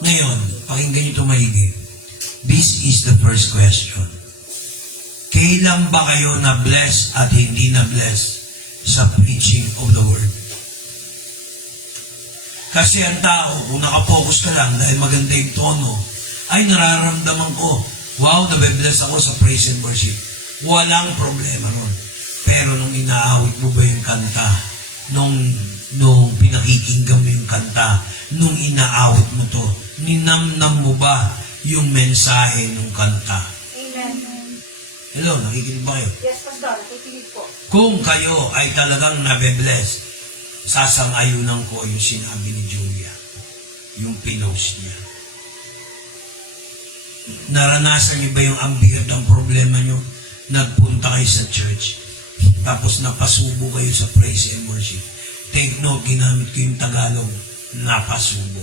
Ngayon, pakinggan nyo ito maigi. This is the first question. Kailan ba kayo na-bless at hindi na-bless sa preaching of the Word? Kasi ang tao, kung nakapokus ka lang dahil maganda yung tono, ay nararamdaman ko, wow, nabe-bless ako sa praise and worship. Walang problema ron. Pero nung inaawit mo ba yung kanta, nung pinakikinggan mo yung kanta, nung inaawit mo to, ninamnam mo ba yung mensahe ng kanta? Hello, nakikinig ba kayo? Yes, Pastor. Nakikinig po. Kung kayo ay talagang nabe-bless, sasang-ayunan ko yung sinabi ni Julia. Yung pinost niya. Naranasan niyo ba yung ambigad ng problema niyo? Nagpunta kayo sa church, tapos napasubo kayo sa praise and worship. Take note, ginamit ko yung Tagalog, napasubo.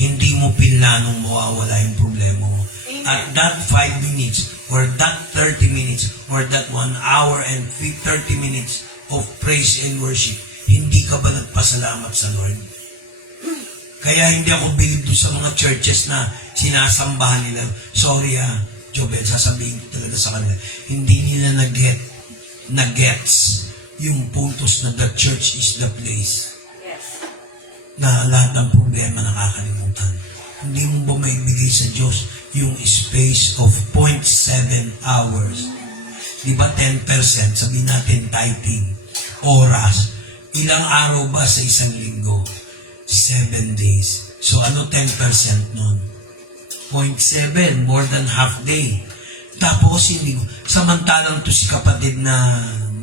Hindi mo pinlanong mawawala yung problema mo. At that 5 minutes, or that 30 minutes, or that 1 hour and 30 minutes of praise and worship, hindi ka ba nagpasalamat sa Lord? Kaya hindi ako believe doon sa mga churches na sinasambahan nila. Sorry Jobel, sasabihin ko talaga sa kanila. Hindi nila na-gets yung puntos na the church is the place. Na lahat ng problema nakakalimutan. Hindi mo ba maibigay sa Diyos yung space of 0.7 hours? Di ba 10%? Sabihin natin tithing. Oras. Ilang araw ba sa isang linggo? 7 days. So ano 10% nun? 0.7, more than half day. Tapos hindi ko, samantalang to si kapatid na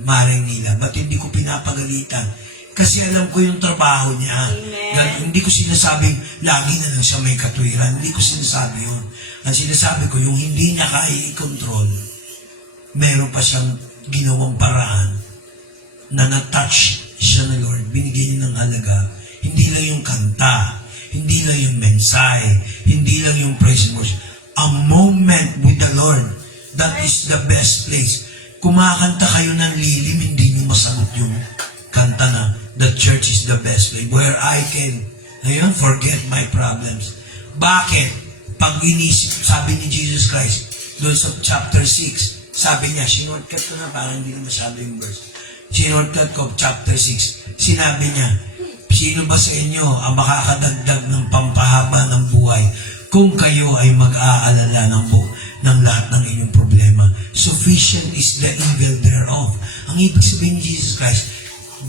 Maring nila, ba't hindi ko pinapagalitan? Kasi alam ko yung trabaho niya. Hindi ko sinasabing lagi na lang siya may katwiran. Hindi ko sinasabi yun. Ang sinasabi ko, yung hindi niya kaya i-control, meron pa siyang ginawang paraan na na-touch siya ng Lord. Binigyan niya ng halaga. Hindi lang yung kanta, hindi lang yung mensahe, hindi lang yung praise and worship. A moment with the Lord, that is the best place. Kumakanta kayo ng lilim, hindi niyo masagot yung kanta na the church is the best place where I can forget my problems. Bakit? Pag inisip, sabi ni Jesus Christ doon sa chapter 6, sabi niya, sinurtcut ko na parang hindi na masyado yung verse. Sinurtcut ko, chapter 6, sinabi niya, sino ba sa inyo ang makakadagdag ng pampahaba ng buhay kung kayo ay mag-aalala ng lahat ng inyong problema? Sufficient is the evil thereof. Ang ibig sabihin ni Jesus Christ,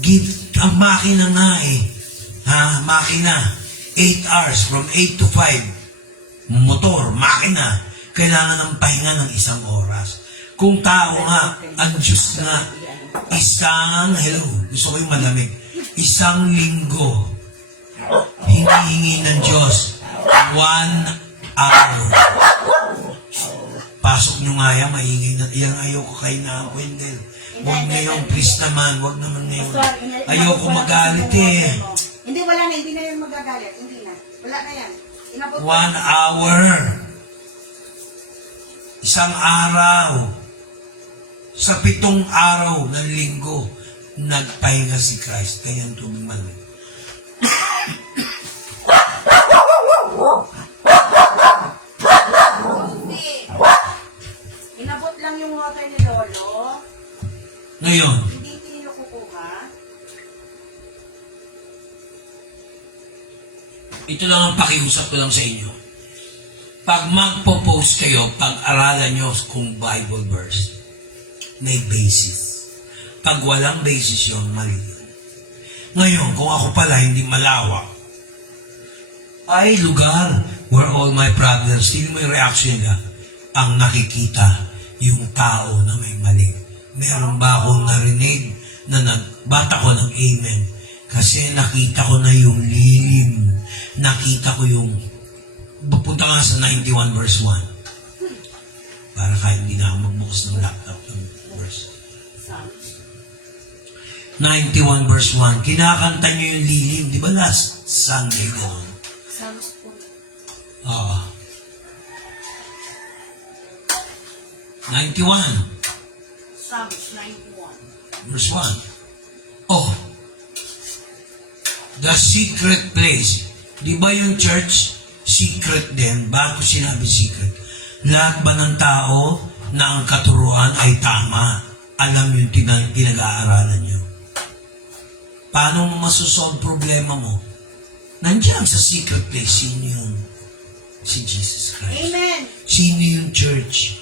give ang makina nga makina, 8 hours, from 8 to 5, motor, makina, kailangan ng pahinga ng 1 oras. Kung tao nga, ang Diyos nga, gusto ko yung malamig, 1 linggo, hinihingi ng Diyos, 1 hour. Pasok nyo nga yan, maingay na, yan ayoko kayo na ang Wendell. Huwag ngayon, please naman, huwag naman ngayon. Ayoko magalit eh. Hindi, wala na. Hindi na yan magagalit. Hindi na. Wala na yan. 1 hour. 1 araw. Sa 7 araw ng linggo, nagpahinga si Christ. Kaya ang tubig malamig. Inabot lang yung water ni Lolo. Ngayon, Hindi kinukuha. ito lang ang pakiusap ko lang sa inyo. Pag magpo-post kayo, pag-aralan nyo kung Bible verse, may basis. Pag walang basis yun, mali yun. Ngayon, kung ako pala hindi malawak, ay lugar where all my problems, tingin mo yung reaction nila, ang nakikita yung tao na may mali. Meron ba akong narinig na nagbata ko ng amen? Kasi nakita ko na yung lilim. Nakita ko yung, pupunta nga sa 91 verse 1. Para kahit hindi na ako magbukas ng laptop ng verse. 91 verse 1. Kinakanta nyo yung lilim. Di ba last Sunday gano'n? Oo. 91. Psalms 91. Verse 1. Oh, the secret place. Di ba yung church, secret din? Bakit ko sinabi secret? Lahat ba ng tao na ang katuruan ay tama? Alam yung pinag-aaralan nyo. Paano mo masosolve problema mo? Nandiyan sa secret place, sino yun? Si Jesus Christ. Amen. Sino yung church?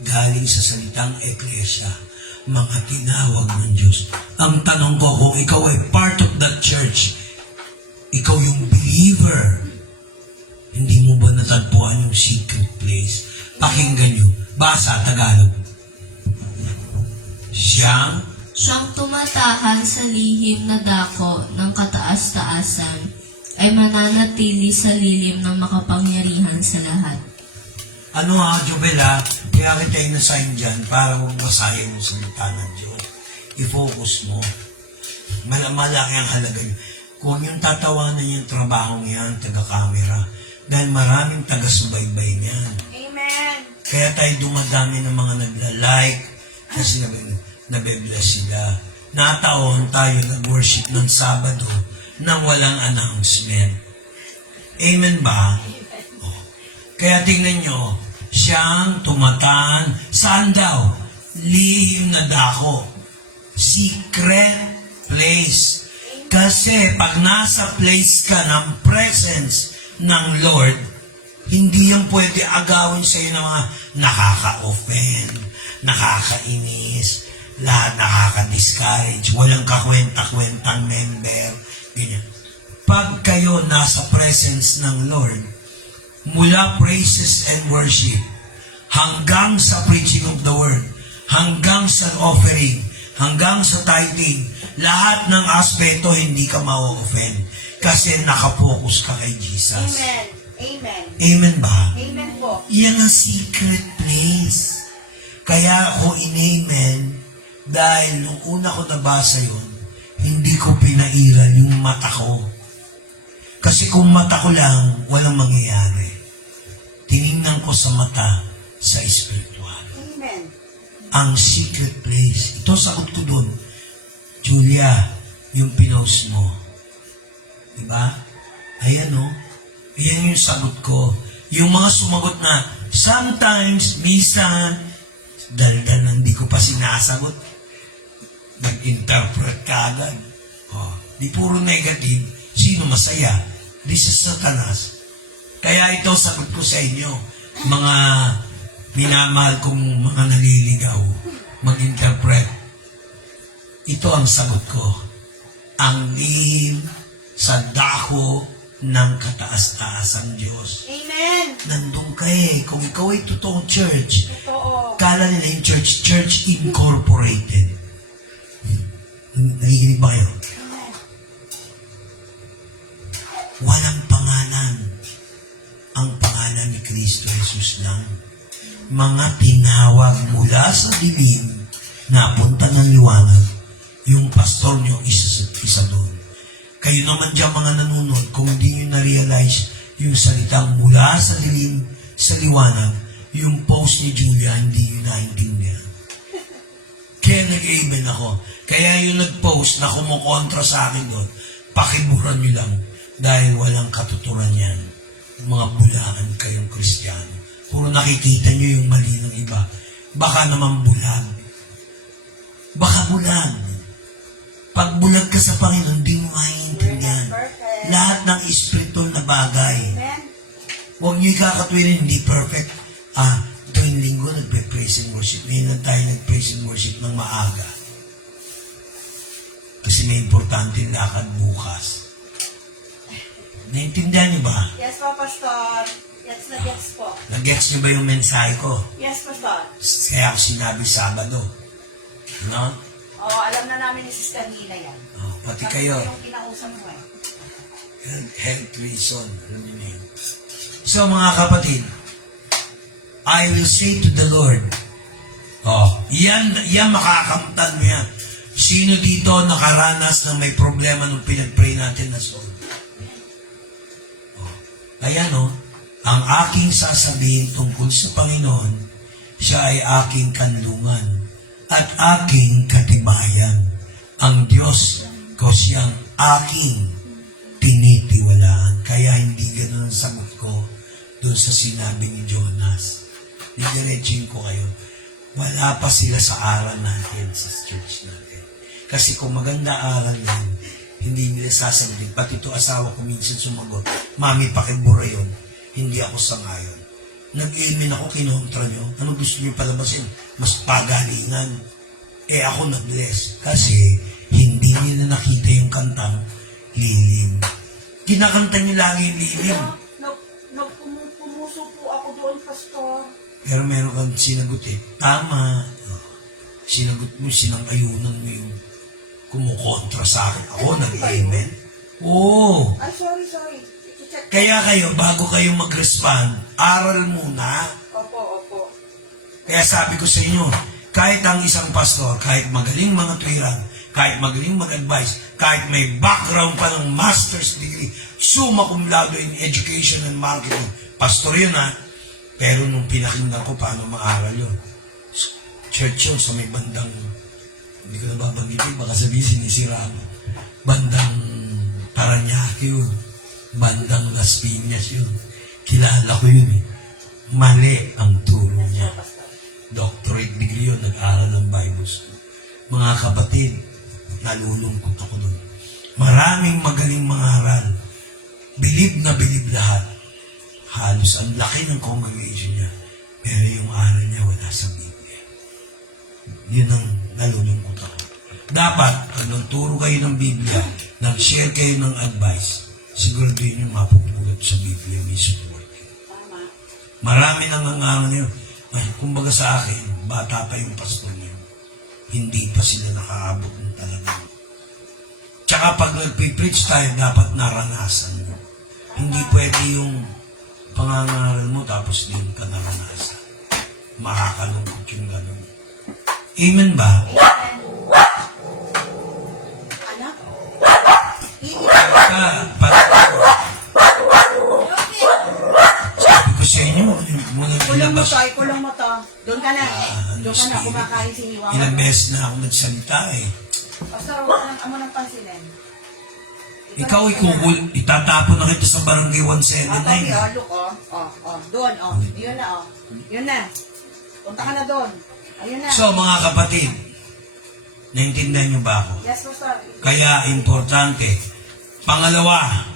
Galing sa salitang Eklesia, mga tinawag ng Diyos. Ang tanong ko, kung ikaw ay part of that church, ikaw yung believer, hindi mo ba natagpuan yung secret place? Pakinggan nyo. Basa, Tagalog. Siyang tumatahan sa lihim na dako ng kataas-taasan ay mananatili sa lilim ng makapangyarihan sa lahat. Ano Jobel kaya kita inasign dyan para magbasahin mo sa salita ng Diyos. I-focus mo. Malaki ang halaga nyo. Kung yung tatawanan yung trabaho niyan, taga-camera, dahil maraming taga-subaybay niyan. Amen. Kaya tayo dumadami ng mga nagla-like kasi nabe-bless sila. Nataon tayo nag-worship ng Sabado na walang announcement. Amen ba? Oh. Kaya tingnan nyo, siyang tumatan, saan daw? Lihim na dako. Secret place. Kasi pag nasa place ka ng presence ng Lord, hindi yan pwede agawin sa iyo ng mga nakaka-offend, nakakainis, lahat nakaka-discourage, walang kakwenta-kwentang member, ganyan. Pag kayo nasa presence ng Lord, mula praises and worship, hanggang sa preaching of the word, hanggang sa offering, hanggang sa tithing, lahat ng aspeto hindi ka ma-offend kasi nakapokus ka kay Jesus. Amen. Amen. Amen ba? Amen po. Yan ang secret place. Kaya ako in-amen dahil nung una ko nabasa yun, hindi ko pinairal yung mata ko. Kasi kung mata ko lang, walang mangyayari. Tinignan ko sa mata, sa spiritual. Amen. Ang secret place. Ito sagot ko dun. Julia, yung pinost mo. Diba? Ayan o. Yan yung sagot ko. Yung mga sumagot na, sometimes, minsan, daldal na hindi ko pa sinasagot. Nag-interpret ka agad. Oh, di puro negative. Sino masaya? This is Satanas. Kaya ito sagot ko sa inyo, mga minamahal kong mga naliligaw, mag-interpret. Ito ang sagot ko. Ang lihim sa dako ng kataas-taasang Diyos. Amen. Nandun ka eh. Kung ikaw ay totoong church, Oo. kala nila yung church incorporated. Nakikinig ba kayo? Walang pangalan. Ang pangalan ni Kristo Jesus lang. Mga tinawag mula sa dilim, napunta ng liwanag. Yung pastor nyo, isa doon. Kayo naman dyan mga nanunod, kung hindi nyo na-realize yung salitang mula sa dilim, sa liwanag, yung post ni Julia, hindi nyo naintindihan. Kaya nag-amen ako. Kaya yung nag-post na kumukontra sa akin doon, pakiburan nyo lang dahil walang katuturan yan. Mga bulaan kayong Kristiyano. Puro nakikita nyo yung mali ng iba. Baka naman bulag. Baka bulag. Pag bulag ka sa Panginoon, di mo maintindihan. Lahat ng spiritual na bagay. Amen. Huwag nyo ikakatwirin, hindi perfect. Tuwing linggo, nagpe-praise and worship. Ngayon lang tayo nag-praise and worship ng maaga. Kasi may importante lakad bukas. Naintindihan niyo ba? Yes po, Pastor. Yes na gets po. Nag-gets niyo ba yung mensahe ko? Yes, Pastor. Kaya ako sinabi Sabado. No? Oo, alam na namin ni Sister Nina yan. Oh, pati kayo. Yung kinausap mo eh. Health reason. Alam niyo na yun. So mga kapatid, I will say to the Lord, yan makakamtan mo yan. Sino dito nakaranas ng may problema nung pinag-pray natin na soul? Kaya ang aking sasabihin tungkol sa Panginoon, siya ay aking kanlungan at aking katibayan. Ang Diyos ko siyang aking tinitiwalaan. Kaya hindi ganun ang sagot ko doon sa sinabi ni Jonas. Didiretsin ko kayo. Wala pa sila sa aral natin sa church natin. Kasi kung maganda aral yan, hindi nila sasabihin. Pati ito asawa ko minsan sumagot, Mami, pakibura yun. Hindi ako sangayon. Nag-amen ako, kinontra nyo. Ano gusto nyo palabasin? Mas pagalingan. Ako na-bless. Kasi hindi nila nakita yung kantang lilim. Kinakanta nyo lagi yung lilim. Pumuso po ako doon, Pastor. Pero meron kang sinagot Tama. Sinagot mo, sinang-ayunan mo yung kumukontra sa akin. Ako, nag-amen. Oo. Ay, sorry. Check. Kaya kayo, bago kayo mag-respond, aral muna. Opo. Kaya sabi ko sa inyo, kahit ang isang pastor, kahit magaling mga tuwiran, kahit magaling mag-advise, kahit may background pa ng master's degree, summa cum laude in education and marketing, pastor yun Pero nung pinakinggan ko paano maaral yun, church yun sa may bandang, hindi ko na babanggitin, baka sabihin sinisira mo, bandang Paranaque yun, bandang Las Piñas yun. Kilala ko yun Mali ang turo niya. Doctorate degree yun, nag-aral ng Bible school. Mga kapatid, nalulungkot ako doon. Maraming magaling mga aral. Bilib na bilib lahat. Halos ang laki ng congregation niya. Pero yung aral niya wala sa Biblia. Yun ang nalulungkot ako. Dapat, pag nagturo kayo ng Biblia, nag-share kayo ng advice, siguraduhin yung mapupulot sa Biblia mismo. Tama. Marami nang nangangaral niyo. Ay, kumbaga sa akin, bata pa yung pastor niyo. Hindi pa sila nakaabot ng talagang tsaka pag nagpipreach tayo, dapat naranasan mo. Hindi pwede yung pangangaral mo tapos din ka naranasan. Makakalungkot yung gano'n. Amen ba? Anak? Sabi ko sa inyo, muna Kulang mo nilabas. to, kulang mo to. Doon ka na. Doon ka na, kumakain si Niwa. Ilang beses na ako nagsalita eh. Pastor, huwag ka nang amo ng pansinin. Ikaw itatapon na kita sa barangay 179. Okay, look, doon, yun na, yun na. Punta ka na doon. Ayun na. So mga kapatid, naintindihan niyo ba ako? Yes, Pastor. Kaya importante. Pangalawa,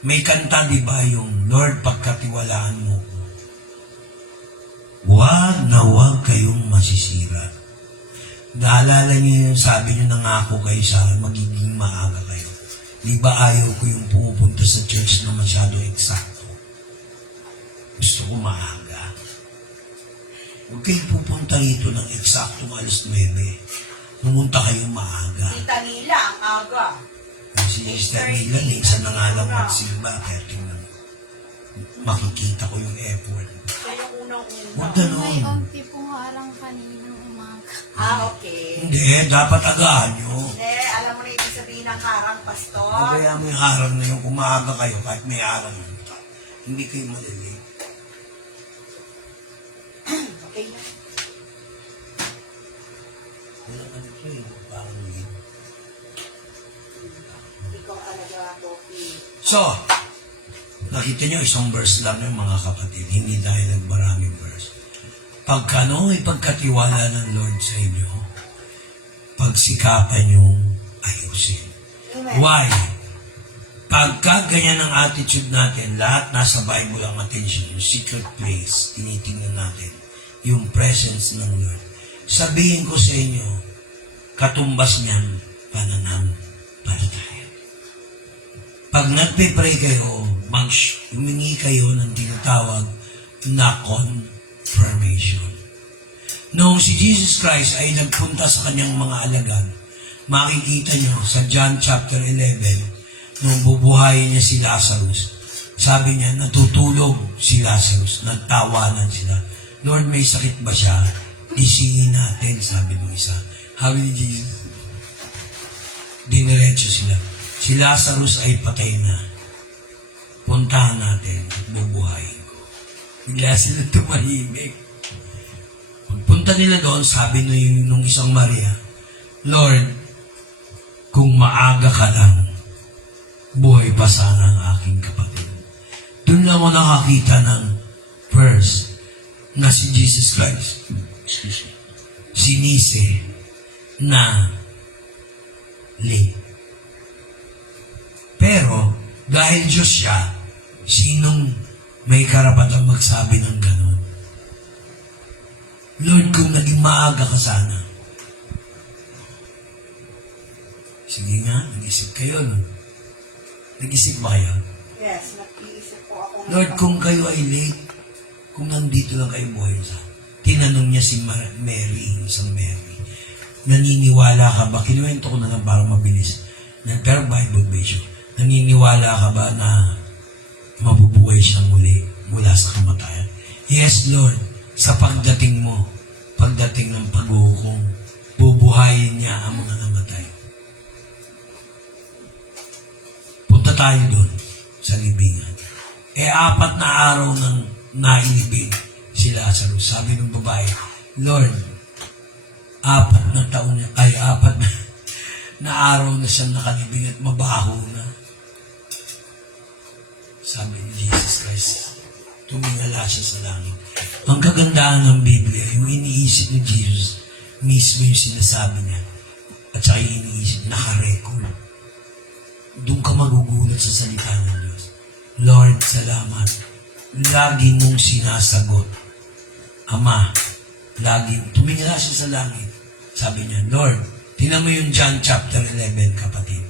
may kanta di ba yung Lord pagkatiwalaan mo ko. Huwag na huwag kayong masisira. Naalala niyo yung sabi niyo nangako kayo sa magiging maaga kayo. Di ba ayaw ko yung pumupunta sa church na masyado eksakto? Gusto ko maaga. Huwag kayong pupunta rito ng eksaktong alas 9. Pumunta kayo maaga. Tita Nila, ang aga. Si Sister Nila, minsan na nga lang magsimba, kaya tingnan mo. Makikita ko yung effort. Kaya yung unang-una. Huwag ganun. Onti pong harang kaninang umaga. Okay. Hindi, dapat agahan nyo. Hindi, alam mo na ibig sabihin ng harang, Pastor. Kaya mo yung harang na yung kumaaga kayo, kahit may harang yun. Hindi kayo malilate. Okay na. Wala ka nito eh, parang yun. Ikaw talaga, Topi. So, nakita nyo, isang verse lang yung mga kapatid. Hindi dahil nagmaraming verse. Pagkano ipagkatiwala ng Lord sa inyo, pagsikapan nyo ayusin. Amen. Why? Pagka ganyan ang attitude natin, lahat nasa Bible ang attention, yung secret place, tinitingnan natin, yung presence ng Lord. Sabihin ko sa inyo, katumbas niyan, pananampalataya. Pag nagpe-pray kayo, humingi kayo ng tinatawag na confirmation. Noong si Jesus Christ ay nagpunta sa kanyang mga alagad, makikita nyo sa John chapter 11, nung bubuhayin niya si Lazarus, sabi niya, natutulog si Lazarus, nagtawanan sila. Lord, may sakit ba siya? Isingin natin, sabi ng isa. Sabi ni Jesus, diniretso sila. Si Lazarus ay patay na. Puntahan natin at bubuhayin ko. Bigla sila tumahimik. Pagpunta nila doon, sabi nung isang Maria, Lord, kung maaga ka lang, buhay pa sana ang aking kapatid. Doon lang mo nakakita ng first na si Jesus Christ. Sinisi na late. Pero, dahil Diyos siya, sinong may karapatang magsabi ng ganun? Lord, kung naging maaga ka sana. Sige nga, nag-isip kayo, no? Nag-isip ba kayo? Yes, nag-iisip po ako. Lord, kung kayo ay late, kung nandito lang kayo buhay sa, tinanong niya si Mary, isang Mary, naniniwala ka ba? Kinuwento ko na lang para mabilis. Pero Bible based. Naniniwala ka ba na mabubuhay siya muli mula sa kamatayan? Yes, Lord. Sa pagdating mo, pagdating ng paghuhukom, bubuhayin niya ang mga namatay. Punta tayo doon sa libingan. 4 na araw nang nailibing si Lazarus. Sabi ng babae, Lord, 4 na taon niya, 4 na araw na siya nakalibing at mabaho na. Sabi ni Jesus Christ, tumingala siya sa langit. Ang kagandahan ng Biblia, yung iniisip ni Jesus, mismo yung sinasabi niya, at saka yung iniisip, nakarecord. Doon ka magugulat sa salita ng Diyos. Lord, salamat. Lagi mong sinasagot. Ama, lagi, tumingala siya sa langit. Sabi niya, Lord, tingnan mo yung John chapter 11, kapatid.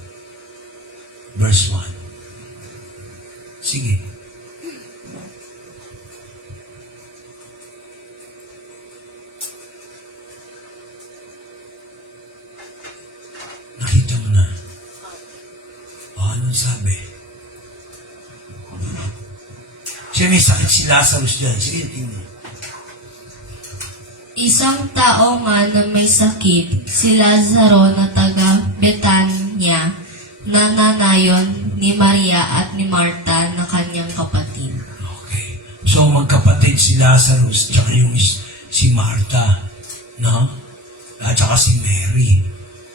Verse 1. Sige. Nakita mo na. Kasi may sakit si Lazarus dyan. Sige, tingnan. Isang tao nga na may sakit, si Lazaro na taga Betanya, na nanayon ni Maria at ni Marta na kanyang kapatid. Okay. So, magkapatid si Lazarus, tsaka yung si Marta, no? At tsaka si Mary.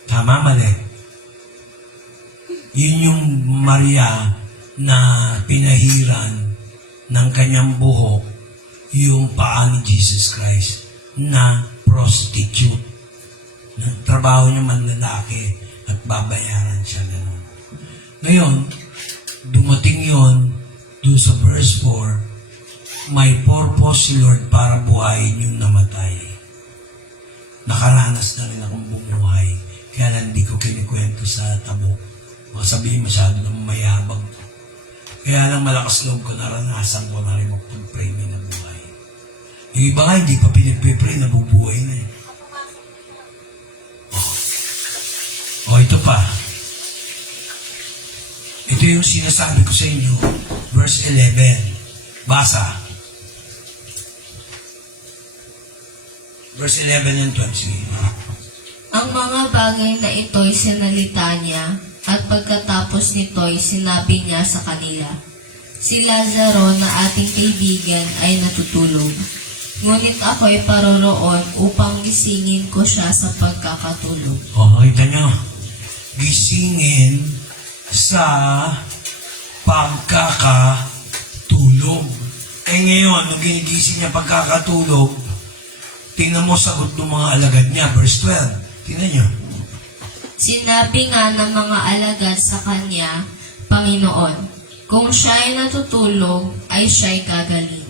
Tama, mali? Yun yung Maria na pinahiran ng kanyang buhok yung paa ni Jesus Christ na prostitute. Trabaho niya manlalaki at babayaran siya gano'n. Ngayon, dumating yon doon sa verse 4, may purpose si Lord para buhayin yung namatay. Nakaranas na rin akong bumuhay, kaya hindi ko kinikwento sa tabo. Baka sabihin masyado na mayabang ko. Kaya lang malakas loob ko, naranasan ko na rin mag-pray na buhay. Yung iba nga, hindi pa pinipipray, nabubuhay na eh. Ito pa. Ito yung sinasabi ko sa inyo, verse 11. Basa. Verse 11 and 12. Sige. Ang mga bagay na ito'y sinalita niya, at pagkatapos nito'y sinabi niya sa kanila, si Lazaro na ating kaibigan ay natutulog. Ngunit ako'y paroroon upang gisingin ko siya sa pagkakatulog. Kita nyo. Gisingin sa pagkakatulog. Ngayon, nung ginigising niya pagkakatulog, tingnan mo sagot ng mga alagad niya. Verse 12. Tingnan nyo. Sinabi nga ng mga alagad sa kanya, Panginoon, kung siya'y natutulog, ay siya'y gagaling.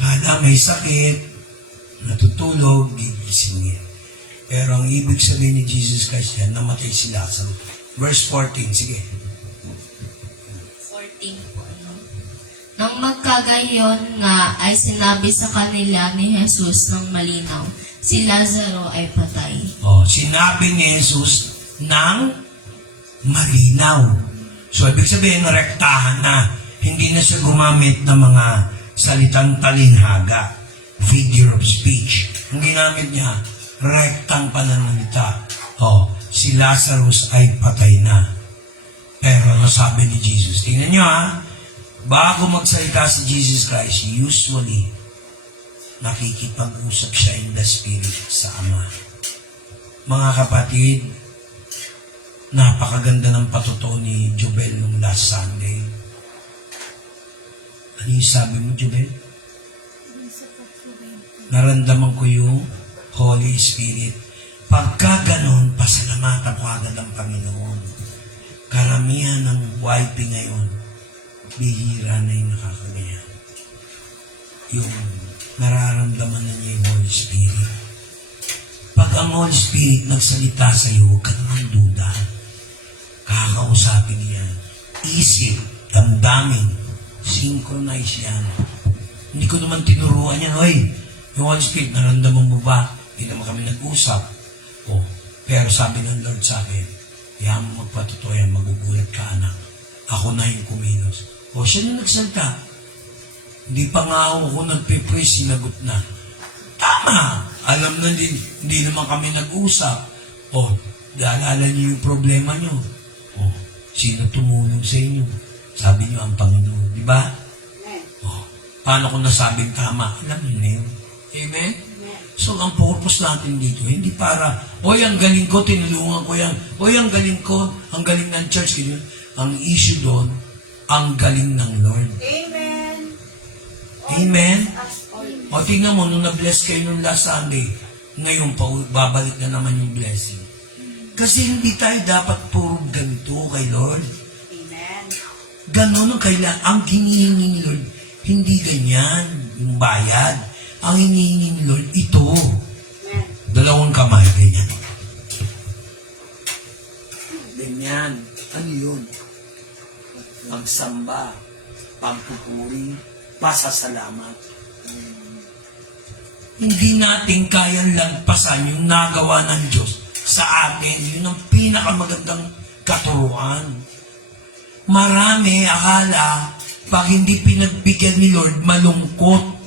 Kada may sakit, natutulog, gigisingin. Pero ang ibig sabihin ni Jesus Christ yan, namatay si Lazarus. Verse 14, sige. 14 po, no? Nang magkagayon nga, ay sinabi sa kanila ni Jesus ng malinaw, si Lazaro ay patay. Sinabi ni Jesus ng malinaw. So, ibig sabihin, rektahan na. Hindi na siya gumamit ng mga salitang talinhaga, figure of speech. Ang ginamit niya, rektang pananalita. Si Lazarus ay patay na. Pero nasabi ni Jesus, tingnan nyo bago magsalita si Jesus Christ, usually, nakikipag-usap siya in the Spirit sa Ama. Mga kapatid, napakaganda ng patotoo ni Jobel nung last Sunday. Ano yung sabi mo, Jobel? Naramdaman ko yung Holy Spirit. Pagka ganon, pasalamatan ko agad ang Panginoon. Karamihan ng YP ngayon, bihira na yung nakakagayan. Yung nararamdaman na niya yung Holy Spirit. Pag ang Holy Spirit nagsalita sa iyo, huwag ka naman duda. Kakausapin niya. Isip, damdamin, synchronize yan. Hindi ko naman tinuruan yan, yung Holy Spirit, naramdaman mo ba? Hindi naman kami nag-usap. Pero sabi ng Lord sa akin, yaman mo magpatotoo yan, magugulat ka anak. Ako na yung kumilos. Siya na nagsalita. Hindi pa nga ako nagpipray, sinagot na. Tama! Alam na din, hindi naman kami nag-usap. Naalala niyo yung problema niyo. Sino tumulong sa inyo? Sabi niyo ang Panginoon. Di ba? Paano kung nasabing tama? Alam niyo na yun. Amen? So, ang purpose natin dito, hindi para, ang galing ko, tinulungan ko yan. Ang galing ko, ang galing ng church. Ganyan. Ang issue doon, ang galing ng Lord. Amen. Amen? Tingnan mo, nung na-bless kayo nung last Sunday, ngayon pa, babalik na naman yung blessing. Kasi hindi tayo dapat puro ganito kay Lord. Amen. Ganon ang kailangan. Ang hinihingi ni Lord, hindi ganyan, yung bayad. Ang hinihingi ni Lord, ito. Dalawang kamay, ganyan. Ganyan. Ano yun? Pagsamba, pagpupuri, pasasalamat. Hindi natin kayang lagpasan yung nagawa ng Diyos sa atin. Yun ang pinakamagandang katuruan. Marami akala pag hindi pinagbigyan ni Lord, malungkot.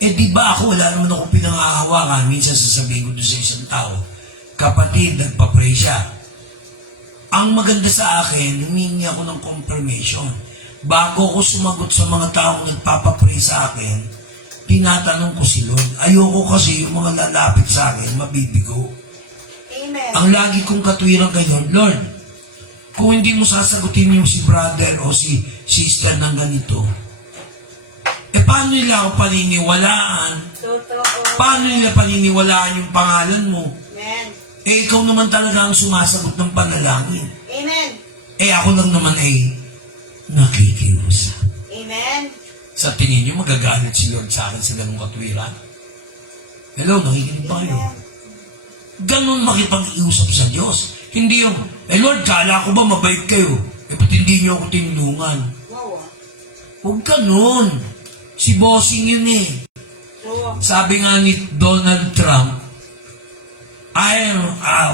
Eh di ba ako, wala naman ako pinangahawakan. Minsan sasabihin ko doon sa isang tao, kapatid, nagpa-pray siya. Ang maganda sa akin, humingi ako ng confirmation. Bago ko sumagot sa mga taong nagpapapray sa akin, tinatanong ko si Lord. Ayoko kasi yung mga lalapit sa akin, mabibigo. Amen. Ang lagi kong katwiran kay Lord, Lord, kung hindi mo sasagutin yung si brother o si sister ng ganito, eh paano nila ako paniniwalaan? Totoo. Paano nila paniniwalaan yung pangalan mo? Amen. Eh ikaw naman talaga ang sumasagot ng panalangin. Amen. Eh ako lang naman ay nakikiusap. Amen. Sa tingin niyo magagalit si Lord sa akin sa ganung katwiran? Hello, nakikinig ba kayo? Ganon makipag-iusap sa Diyos. Hindi yung, Lord, kala ko ba mabait kayo? Ba't hindi niyo ako tinulungan? Wow. Huwag ganon. Si bossing yun eh. Oo. Sabi nga ni Donald Trump,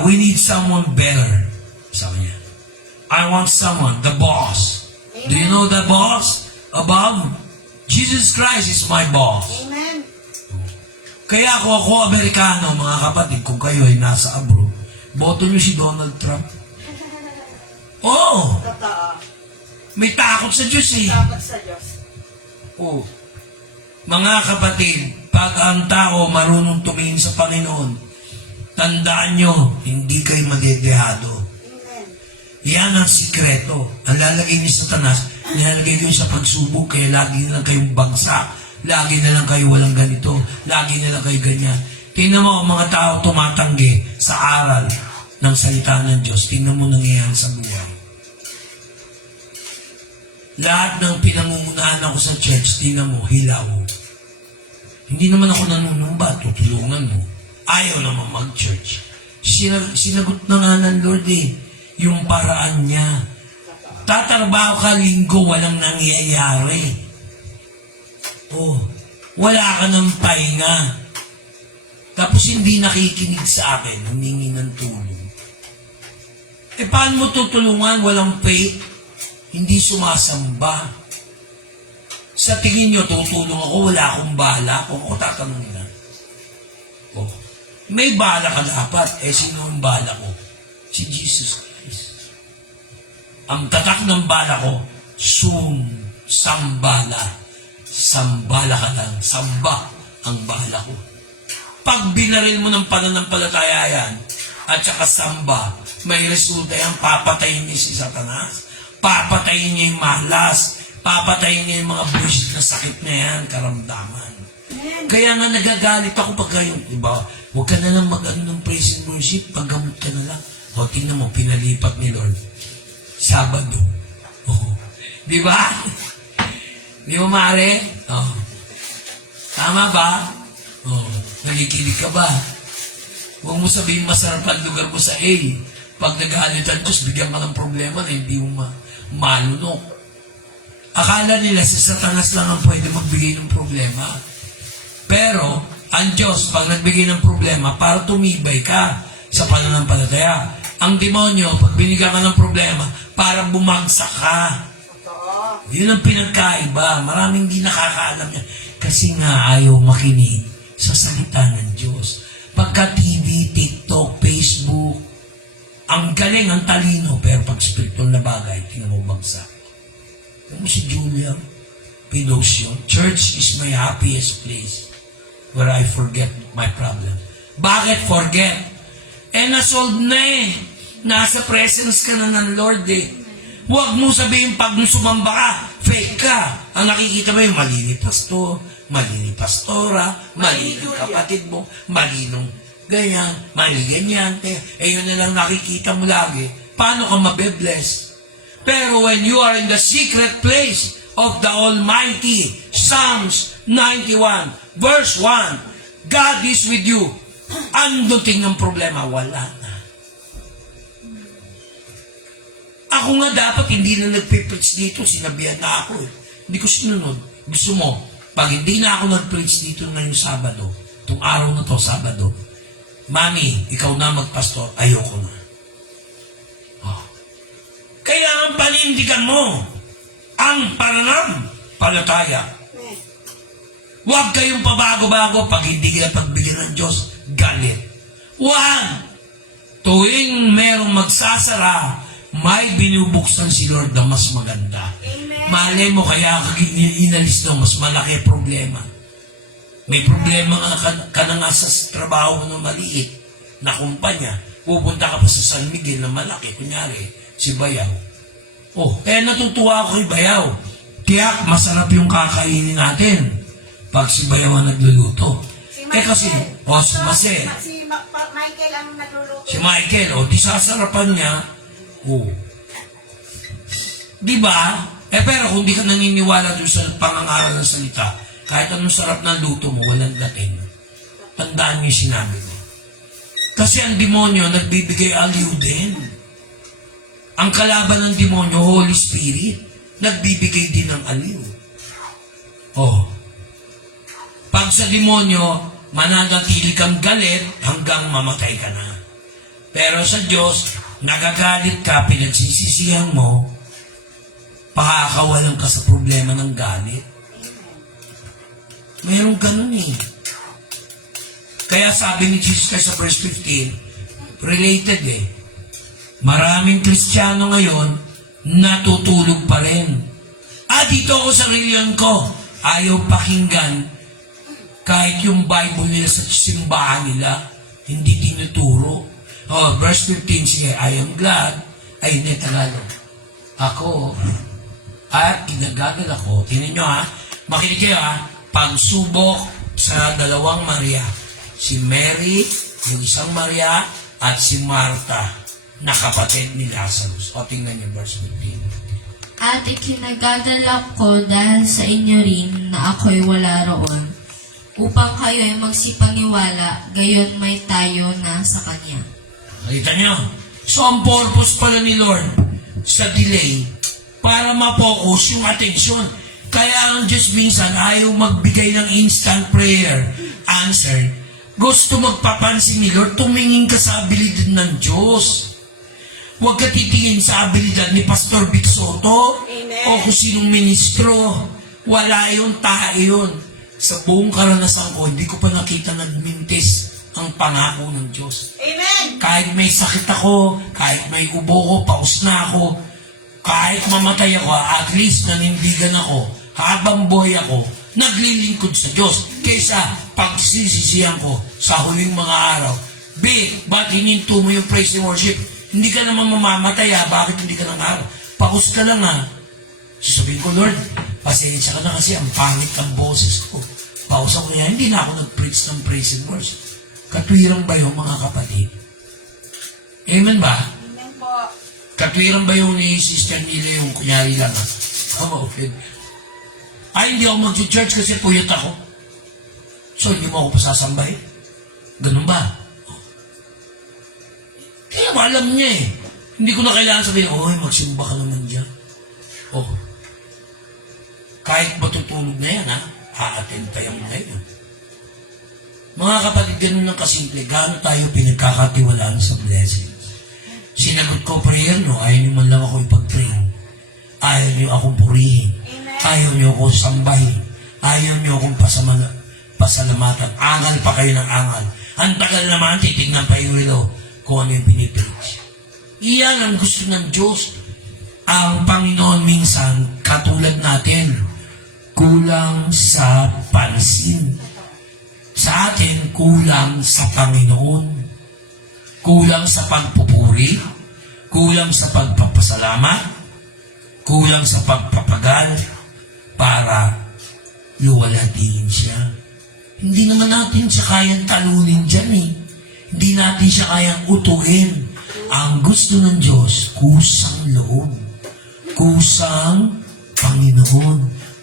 we need someone better. Sabi niya, I want someone, the boss. Do you know the boss? Above? Jesus Christ is my boss. Amen. Kaya ako Amerikano, mga kapatid, kung kayo ay nasa abroad, boto niyo si Donald Trump. Oo, Totoo. may takot sa Diyos eh. Dapat sa Diyos. Oo. Mga kapatid, pag ang tao marunong tumingin sa Panginoon, tandaan nyo, hindi kayo madedehado. Amen. Yan ang sikreto. Ang lalagay ni Satanas, nilalagay kayo sa pagsubok, kaya lagi na lang kayong bagsak. Lagi na lang kayo walang ganito. Lagi na lang kayo ganyan. Tingnan mo ang mga tao tumatanggi sa aral ng salita ng Diyos. Tingnan mo nangyayari sa buhay. Lahat ng pinangungunahan ako sa church, tingnan mo, hilaw. Hindi naman ako nanunumba, tutulungan mo. Ayaw naman mag-church. Sinagot na nga ng Lord eh, yung paraan niya. Tatrabaho ka linggo, walang nangyayari. Oh, wala ka ng pahinga. Tapos hindi nakikinig sa akin, humingi ng tulong. Eh paano mo tutulungan? Walang faith, hindi sumasamba. Sa tingin nyo, tutulong ako, wala akong bala. Kung ako tatanungin na. Oh, may bala ka dapat. Eh sino ang bala ko? Si Jesus Christ. Ang tatak ng bala ko, sambala. Sambala ka lang. Samba ang bala ko. Pag binaril mo ng pananampalataya yan, at saka samba, may resulta yan, papatayin niya si Satanas. Papatayin niya yung malas. Papatayin niya yung mga bullshit na sakit na yan, karamdaman. Kaya nga nagagalit ako pag kayo, diba? Huwag ka na lang mag-ano ng praise and worship, paggamot ka na lang. O, tingnan mo, pinalipat ni Lord. Sabado. Oh. Diba? Di mo mare? Oh. Tama ba? Oh. Nakikinig ka ba? Huwag mo sabihin masarap ang lugar mo sa A. Pag nag-aalitan Diyos, bigyan ka ng problema na hindi mo malunok. Akala nila si Satanas lang ang pwede magbigay ng problema. Pero, ang Diyos, pag nagbigay ng problema, para tumibay ka sa pananampalataya. Ang demonyo, pag binigyan ka ng problema, para bumagsak ka. Yun ang pinagkaiba. Maraming hindi nakakaalam yan. Kasi nga ayaw makinig sa salita ng Diyos. Pagka TV, TikTok, Facebook, ang galing, ang talino, pero pag spiritual na bagay, tingnan mo bagsak. Tingnan mo si Julia, pinos yun. Church is my happiest place where I forget my problem. Bakit forget? Eh, nasolve na eh. Nasa presence ka na ng Lord eh. Huwag mo sabihin pag sumamba ka, fake ka. Ang nakikita mo yung mali ni pastor, mali ni pastora, mali ng kapatid mo, mali nung ganyan, mali ganyan. Eh yun na lang nakikita mo lagi. Paano ka mabe-bless? Pero when you are in the secret place of the Almighty, Psalms 91, verse 1, God is with you. Ano tingnan problema? Wala na. Ako nga dapat hindi na nagpe-preach dito, sinabihan na ako eh. Hindi ko sinunod. Gusto mo, pag hindi na ako nag-preach dito ngayong Sabado, itong araw na to, Sabado, Mami, ikaw na magpastor, ayoko na. Oh. Kaya ang panindigan mo, ang pananampalataya. Huwag kayong pabago-bago pag hindi ka pagbigyan ng Diyos, galit. Huwag! Tuwing merong magsasara, may binubuksan si Lord na mas maganda. Malay mo kaya inalis daw, mas malaki problema. May problema ka na nga sa trabaho mo na maliit na kumpanya. Pupunta ka pa sa San Miguel na malaki, kunyari, si Bayaw. Natutuwa ako kay Bayaw. Kaya masarap yung kakainin natin pag si Bayaw ang nagluluto. Kasi, si Marcel. Si Michael ang nagluluto. Si Michael, di sasarapan niya. Di ba? Pero kung di ka naniniwala doon sa pangangaral ng salita, kahit anong sarap ng luto mo, walang dating. Tandaan niyo yung sinabi mo. Kasi ang demonyo, nagbibigay aliw din. Ang kalaban ng demonyo, Holy Spirit, nagbibigay din ng aliw. Pag sa demonyo, mananatili kang galit hanggang mamatay ka na. Pero sa Diyos, nagagalit ka, pinagsisisihan mo, pakakawalan ka sa problema ng galit. Mayroong ganun eh. Kaya sabi ni Jesus sa verse 15, related eh. Maraming Kristiyano ngayon, natutulog pa rin. Dito ako sa reliyon ko. Ayaw pakinggan kahit yung Bible nila sa simbahan nila, hindi tinuturo. Verse 15, sige, I am glad, ay hindi Tagalog. Ako, at kinagagal ako, tinan nyo makinig kayo pagsubok sa dalawang Maria, si Mary, yung isang Maria, at si Martha, na kapatid ni Lazarus. Tingnan niyo verse 15. At ikinagagalak ko dahil sa inyo rin na ako'y wala roon, upang kayo ay magsipaniwala, gayon may tayo na sa Kanya. Nakita niyo? So, ang purpose pala ni Lord sa delay, para ma-focus yung attention. Kaya ang Diyos minsan ayaw magbigay ng instant prayer answer. Gusto magpapansin ni Lord, tumingin ka sa abilidad ng Diyos. Huwag ka titingin sa abilidad ni Pastor Vic Soto o kung sinong ministro. Wala yun, tayo yun. Sa buong karanasan ko, hindi ko pa nakita nagmintis ang pangako ng Diyos. Amen! Kahit may sakit ako, kahit may ubo ko, paus na ako, kahit mamatay ako, at least nanindigan ako, habang buhay ako, naglilingkod sa Diyos. Kaysa pagsisisihan ko sa huling mga araw, ba't hininto mo yung praise and worship? Hindi ka naman mamamatay bakit hindi ka nangarap? Paus ka lang Sasabihin ko, Lord, pasensya ka na kasi ang pangit ang boses ko. Paus ako kaya, hindi na ako nag-preach ng praise and worship. Katwirang ba yung mga kapatid? Amen ba? Amen po. Katwiran ba yung ni Sister Nila yung kunyari lang okay. Hindi ako mag-church kasi puyat ako. So, hindi mo ako pasasambay? Ganun ba? Kaya alam niya Hindi ko na kailangan sabihin, magsimba ka naman dyan. Kahit matutulog na yan, a-attend pa yung ngayon. Mga kapatid, ganun lang kasimple. Gaano tayo pinagkakatiwalaan sa blessings? Sinagot ko prayer, ayaw niyo man lang ako ipag-pray. Ayaw niyo akong purihin. Ayaw niyo akong sambahin. Ayaw niyo akong pasalamatan. Angal pa kayo ng angal. Ang tagal naman, titignan pa yung relo kung ano yung pinipreach. Iyan ang gusto ng Diyos. Ang Panginoon minsan, katulad natin, kulang sa pansin. Sa atin, kulang sa Panginoon. Kulang sa pagpupuri, kulang sa pagpapasalamat, kulang sa pagpapagal para luwalhatiin siya. Hindi naman natin siya kayang talunin dyan Hindi natin siya kayang utuin. Ang gusto ng Diyos, kusang loob, kusang Panginoon,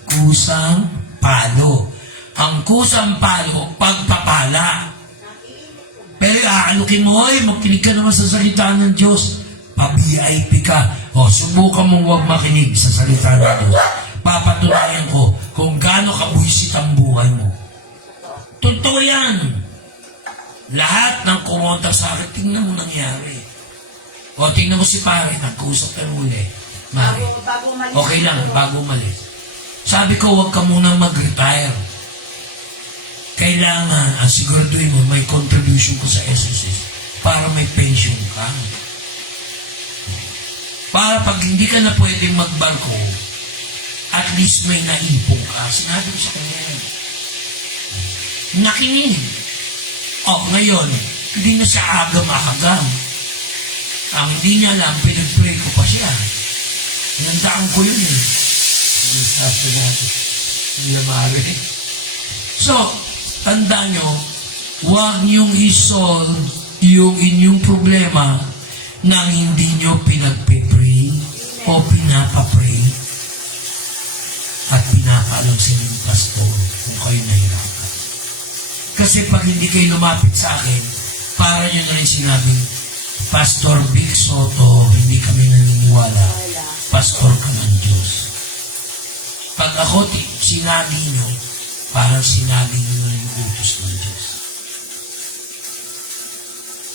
kusang palo. Ang kusang palo, pagpapala. Pero aalukin mo, makinig ka naman sa salita ng Diyos. Pa-VIP ka. Subukan mong huwag makinig sa salita ng Diyos. Papatunayan ko kung gaano kabuisit ang buhay mo. Totoo yan. Lahat ng kumontak sa akin, tingnan mo nangyari. Tingnan mo si pare, nag-usap ka uli. Mari. Okay lang, bago umalis. Sabi ko, huwag ka munang mag-retire. Kailangan, asiguraduhin mo, may contribution ko sa SSS para may pension ka. Para pag hindi ka na pwedeng magbarko, at least may naipong ka. Sinabi ko sa kanya yan. Nakinig. Ngayon, hindi na siya agam-agam. Ang hindi niya alam, pinag-pray ko pa siya. Nandaan ko yun eh. Sabi natin, lamari. So, tandaan nyo, huwag niyong isolve yung inyong problema nang hindi nyo pinagpe-pray o pinapapray at pinapaalam sa inyong pastor kung kayo nahirapan. Kasi pag hindi kayo lumapit sa akin, para nyo na rin sinabing, Pastor Vic Soto, hindi kami naniniwala. Pastor ka ng Diyos. Pag ako sinabi nyo, parang sinabi nyo na yung utos ng Diyos.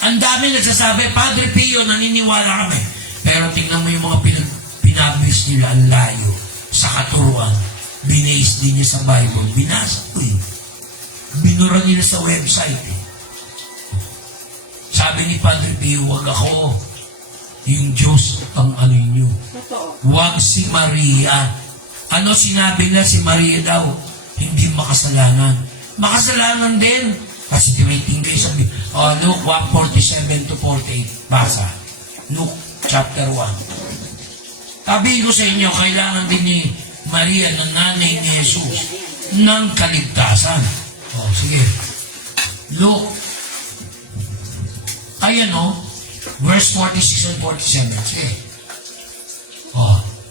Ang dami nagsasabi, Padre Pio, naniniwala kami. Pero tingnan mo yung mga pinabis nila, ang layo, sa katuruan. Binase din niya sa Bible. Binasa ko eh. Binura nila sa website eh. Sabi ni Padre Pio, huwag ako. Yung Diyos ang ano nyo. Huwag si Maria. Ano sinabi na si Maria daw? Hindi makasalanan. Makasalanan din. Kasi tinitingin kayo sa Luke 1:47 to 48. Basa. Luke chapter 1. Sabi ko sa inyo, kailangan din ni Maria na nanay ni Jesus ng kaligtasan. Sige. Luke. Ayan verse 46 and 47. Sige.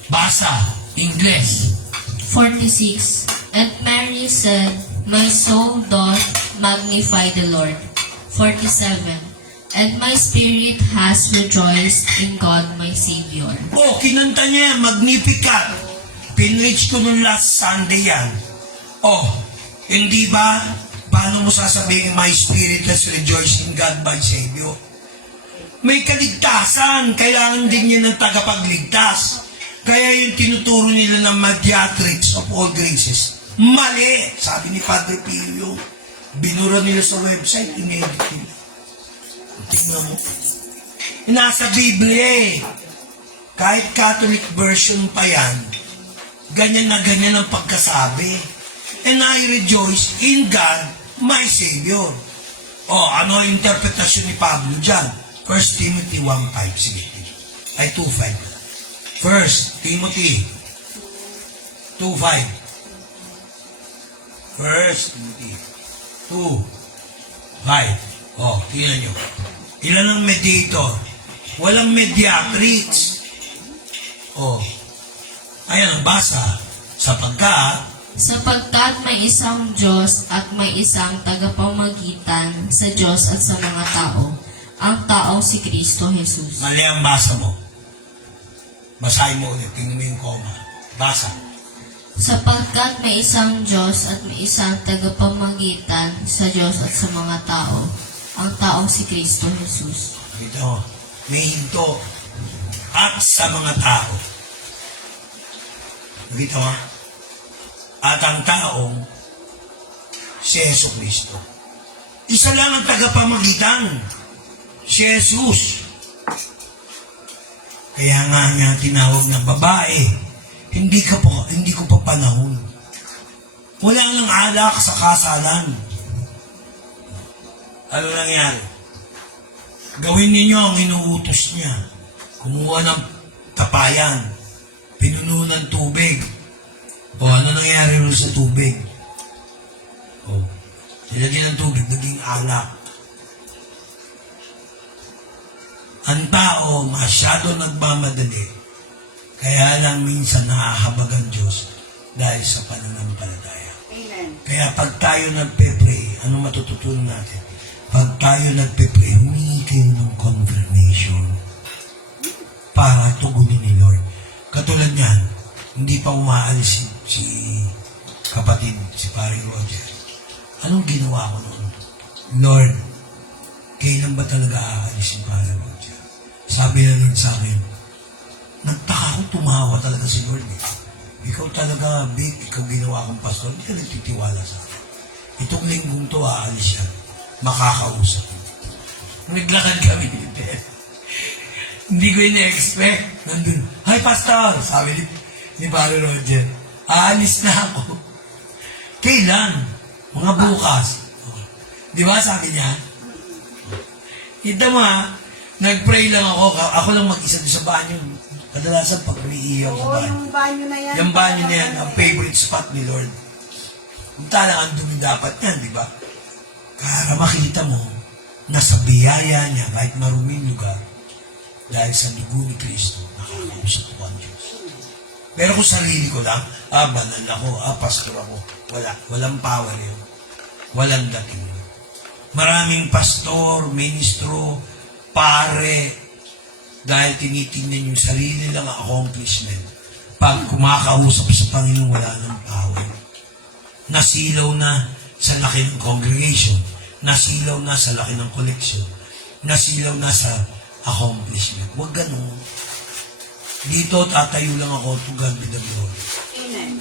Basa. English. 46. And Mary said, My soul doth magnify the Lord. 47. And my spirit has rejoiced in God my Savior. Kinanta niya yan, Magnificat. Pinreach ko nung last Sunday yan. Hindi ba? Paano mo sasabihin, my spirit has rejoiced in God my Savior? May kaligtasan. Kailangan din niya ng tagapagligtas. Kaya yung tinuturo nila ng mediatrix of all graces, mali. Sabi ni Padre Pio, binura nila sa website, inedit nila. Tingnan mo. Nasa Biblia eh. Kahit Catholic version pa yan, ganyan na ganyan ang pagkasabi. And I rejoice in God, my Savior. Ano ang interpretasyon ni Pablo dyan? 1 Timothy 1:5. Sige. Ay, 2:5. 1 Timothy 2:5. 1 Timothy 2:5. Tingnan nyo. Ilan ang mediator? Walang mediatrix. Ayan ang basa. Sapagkat may isang Diyos at may isang tagapamagitan sa Diyos at sa mga tao, ang taong si Kristo Jesus. Mali ang basa mo. Basahin mo ulit. Tingnan mo yung comma. Basa. Sapagkat may isang Diyos at may isang tagapamagitan sa Diyos at sa mga tao, ang taong si Kristo Jesus. Kita mo. May hinto. At sa mga tao. Kita mo. At ang taong si Yesu Cristo. Isa lang ang tagapamagitan. Si Jesus. Kaya nga niya tinawag ng babae, hindi ko pa panahon. Wala nang alak sa kasalan. Ano nangyari? Gawin ninyo ang inuutos niya. Kumuha ng tapayan, pinuno ng tubig. Ano nangyari rin sa tubig? Nilagyan ng tubig, naging alak. Ang tao masyado nagmamadali. Kaya lang minsan nahahabag ang Diyos dahil sa pananampalataya. Amen. Kaya pag tayo nagpe-pray, ano matututunan natin? Pag tayo nagpe-pray, humingi kayo ng confirmation para tugunin ni Lord. Katulad niyan, hindi pa umaalis si kapatid, si Pari Roger. Anong ginawa ko noon? Lord, kailan ba talaga aalis si Pari Roger? Sabi na nun sa akin, nagtaka ako, tumawa talaga si Lord. Eh. Ikaw talaga, Vic, ikaw ginawa kong pastor, hindi ka nagtitiwala sa akin. Itong linggong to, aalis yan. Makakausap. Naglakad kami dito. Hindi ko ina-expect. Nandun, "Hi, Pastor!" Sabi ni Paro Roger. "Aalis na ako." Kailan? Mga bukas. Di ba sabi niya? Kita mo ha, nag-pray lang ako. Ako lang mag-isa doon sa banyo. Kadalasan pag umiiyaw sa banyo. Yung banyo na yan. Yung banyo na yan, ang favorite spot ni Lord. Kung talang ang dumi dapat yan, di ba? Para makita mo na sa biyaya niya, kahit maruming lugar, dahil sa dugo ni Kristo, nakakausap ko ang Diyos. Pero kung sarili ko lang, banal ako, pastor ako, walang power yun. Walang dating yun. Maraming pastor, ministro, pare, dahil tinitingnan yung sarili lang accomplishment. Pag kumakausap sa Panginoon, wala nang power. Nasilaw na sa laki ng congregation, nasilaw na sa laki ng collection, nasilaw na sa accomplishment. Huwag ganun. Dito, tatayo lang ako to God be the glory. Amen.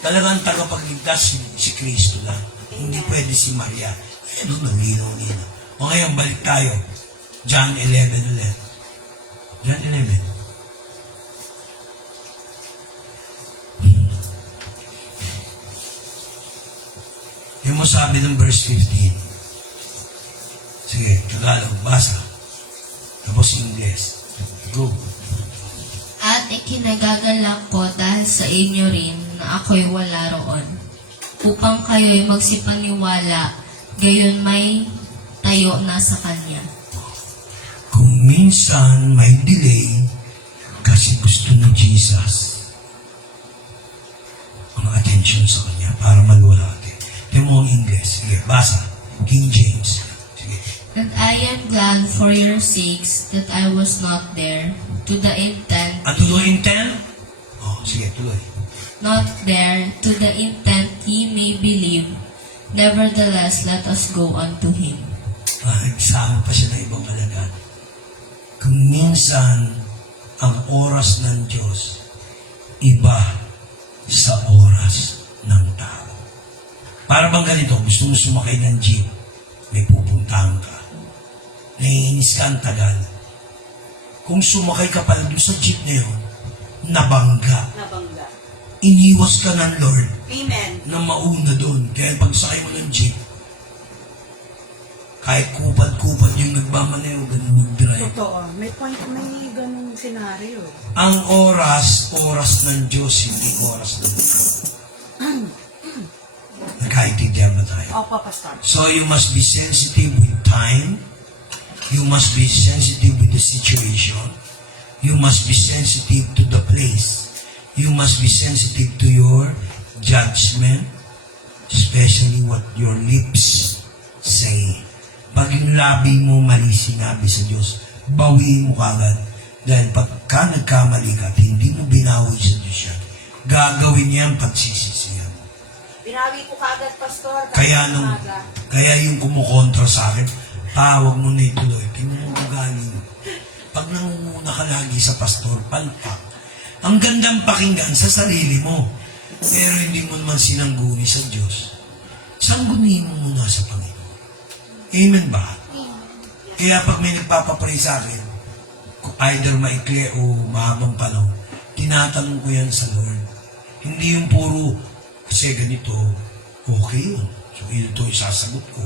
Talagang tagapagligtas si Kristo lang. Hindi pwede si Maria. Ano, nangino-nino. O ngayon, balik tayo. John 11 ulit. John 11. Yung mo sabi ng verse 15. Sige, Tagalog, basa. Tapos English. Go. At ikinagagalak ko dahil sa inyo rin na ako'y wala roon, upang kayo'y magsipaniwala, gayon may tayo na sa Kanya. Kung minsan may delay, kasi gusto ni Jesus ang attention sa Kanya para maluwala natin. Tingnan mo ang English. Sige, basa. King James. Sige. And I am glad for your sakes that I was not there, to the intent, At tuloy in 10? Oh, sige, tuloy. not there, to the intent ye may believe. Nevertheless, let us go unto Him. Nagsama pa siya ng ibang alagad. Kung minsan, ang oras ng Diyos, iba sa oras ng tao. Para bang ganito, gusto mo sumakay ng jeep, may pupuntahan ka. Naiinis ka ang tagal. Kung sumakay ka pala doon sa jeep na yun, nabangga. Nabangga. Iniwas ka ng Lord Amen. na mauna doon. Kaya pag sakay mo ng jeep, kahit kupad-kupad yung nagmamaneho, ganun mag-drive. Totoo. May point, may ganung senaryo. Ang oras ng Diyos, hindi oras ng tao. Nagkaintindihan ba tayo? Opo, Pastor. So you must be sensitive with time. You must be sensitive with the situation. You must be sensitive to the place. You must be sensitive to your judgment, especially what your lips say. Pag yung labi mo mali sinabi sa Diyos, bawiin mo kagad. Dahil pagka nagkamali ka at hindi mo binawi sa Diyos yan, gagawin yan pagsisisihan. Binawi ko kagad, Pastor. Kaya yung kumukontra sa akin, tawag mo na ituloy. Tingnan mo galing. Pag nangunguna ka lagi sa pastor, palpak. Ang gandang pakinggan sa sarili mo. Pero hindi mo naman sinangguni sa Diyos. Sangguniin mo muna sa Panginoon. Amen ba? Kaya pag may nagpapapray sa akin, either maikli o mahabang panahon, tinatanong ko yan sa Lord. Hindi yung puro, kasi ganito, okay yun. So, ito isasagot ko.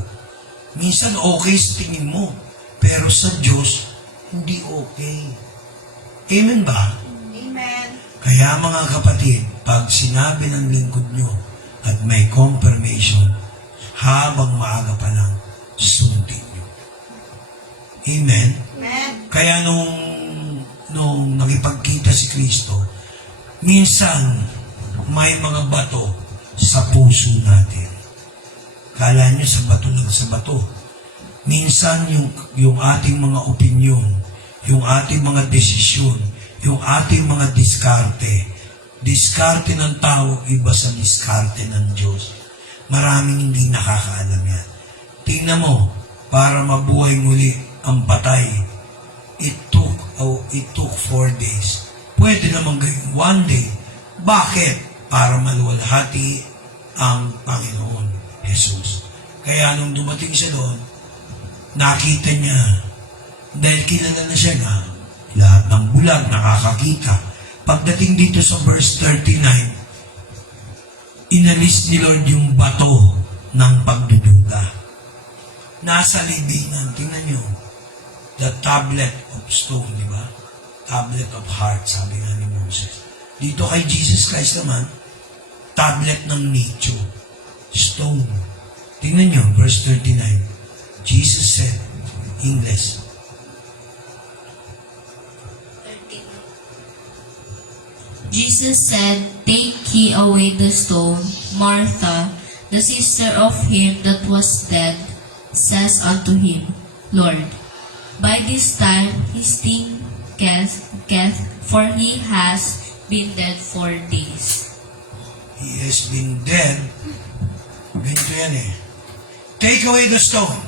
Minsan okay sa tingin mo, pero sa Diyos, hindi okay. Amen ba? Amen. Kaya mga kapatid, pag sinabi ng lingkod nyo at may confirmation, habang maaga pa lang, sundin nyo. Amen? Amen. Kaya nung nakipagkita si Kristo, minsan may mga bato sa puso natin. Kala nyo sa bato lang sa bato. Minsan yung ating mga opinyon, yung ating mga desisyon, yung ating mga diskarte ng tao, iba sa diskarte ng Diyos. Maraming hindi nakakaalam yan. Tingnan mo, para mabuhay muli ang patay, it took 4 days Pwede naman gawin one day. Bakit? Para maluwalhati ang Panginoon Jesus. Kaya nung dumating siya doon, nakita niya, dahil kilala na siya na lahat ng bulag nakakakita. Pagdating dito sa verse 39, inalis ni Lord yung bato ng pagduduga. Nasa libingan, tingnan nyo, the tablet of stone, di ba? Tablet of heart, sabi nga ni Moses. Dito kay Jesus Christ naman, tablet ng nature, stone. Tingnan nyo, verse 39. Jesus said, English, Jesus said, Take ye away the stone. Martha, the sister of him that was dead, says unto him, Lord, by this time his thinketh, for he has been dead 4 days. He has been dead. Ganito yan eh. Take away the stone.